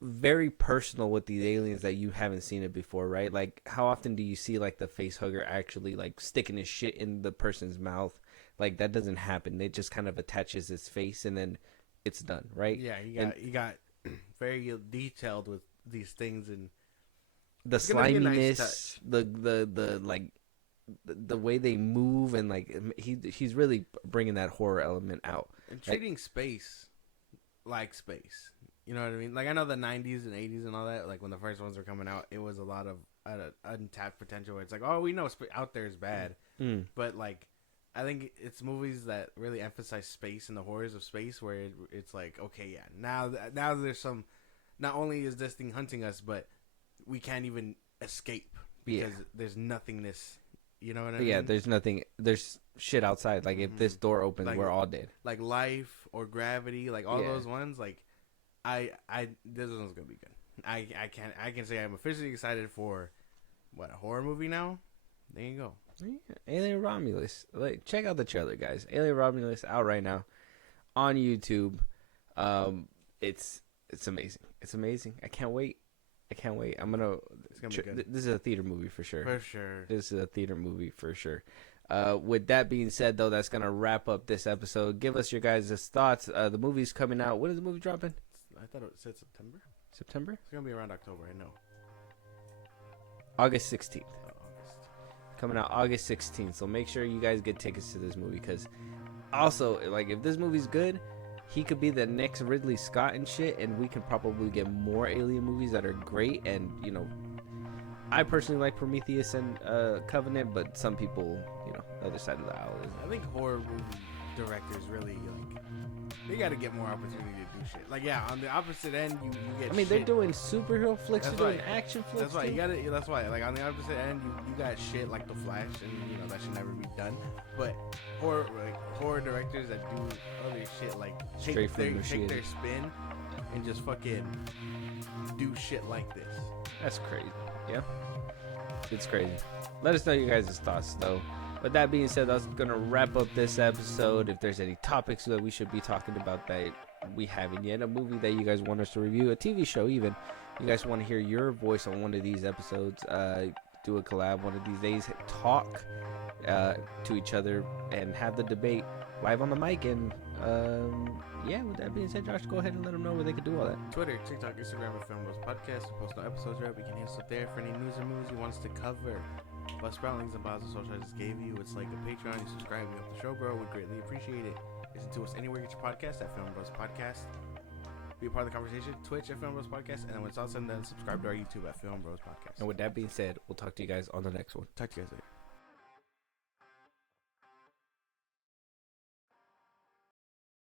very personal with these aliens that you haven't seen it before, right? Like how often do you see like the face hugger actually like sticking his shit in the person's mouth? Like that doesn't happen. It just kind of attaches his face and then it's done, right? Yeah, you got very detailed with these things, and the it's gonna be a nice sliminess, the like the way they move, and like he's really bringing that horror element out and treating space like space. You know what I mean? Like I know the 90s and 80s and all that. Like when the first ones were coming out, it was a lot of untapped potential. Where it's like, oh, we know out there is bad, but like I think it's movies that really emphasize space and the horrors of space, where it's like, okay, yeah, now there's some. Not only is this thing hunting us, but we can't even escape because there's nothingness. You know what I mean? Yeah, there's nothing. There's shit outside. Like if this door opens, like, we're all dead. Like Life or Gravity, like all those ones. Like this one's gonna be good. I can say I'm officially excited for a horror movie now. There you go. Yeah, Alien Romulus. Like check out the trailer, guys. Alien Romulus out right now on YouTube. It's amazing. It's amazing. I can't wait. It's gonna be good. This is a theater movie for sure. For sure. This is a theater movie for sure. With that being said, though, that's gonna wrap up this episode. Give us your guys' thoughts. The movie's coming out. When is the movie dropping? I thought it said September. September? It's gonna be around October. I know. August 16th. August. Coming out August 16th. So make sure you guys get tickets to this movie, because also, like, if this movie's good, he could be the next Ridley Scott and shit, and we can probably get more Alien movies that are great. And you know, I personally like Prometheus and Covenant, but some people, you know, the other side of the aisle is. I think horror movie directors really like they got to get more opportunity to do shit. Like on the opposite end, you get. I mean, they're doing superhero flicks, That's they're doing right. action flicks. That's why you got to. That's why, like on the opposite end, you got shit like The Flash, and you know that should never be done. But horror directors that do other shit like Straight from the take their machine. spin and just fucking do shit like this. That's crazy. Yeah, it's crazy. Let us know your guys' thoughts though. With that being said, that's gonna wrap up this episode. If there's any topics that we should be talking about that we haven't yet, a movie that you guys want us to review, a TV show even, you guys want to hear your voice on one of these episodes, do a collab one of these days, talk to each other and have the debate live on the mic. And yeah, with that being said, Josh, go ahead and let them know where they can do all that. Twitter, TikTok, Instagram, and Filmbros Podcast. We post no episodes, right? We can hit us up there for any news or movies you want us to cover. Plus, sprout links and bios of social I just gave you. It's like a Patreon. You subscribe, you help the show grow. We greatly appreciate it. Listen to us anywhere you get your podcast at Filmbros Podcast. Be a part of the conversation. Twitch at Filmbros Podcast. And then when it's all said and done, subscribe to our YouTube at Filmbros Podcast. And with that being said, we'll talk to you guys on the next one. Talk to you guys later.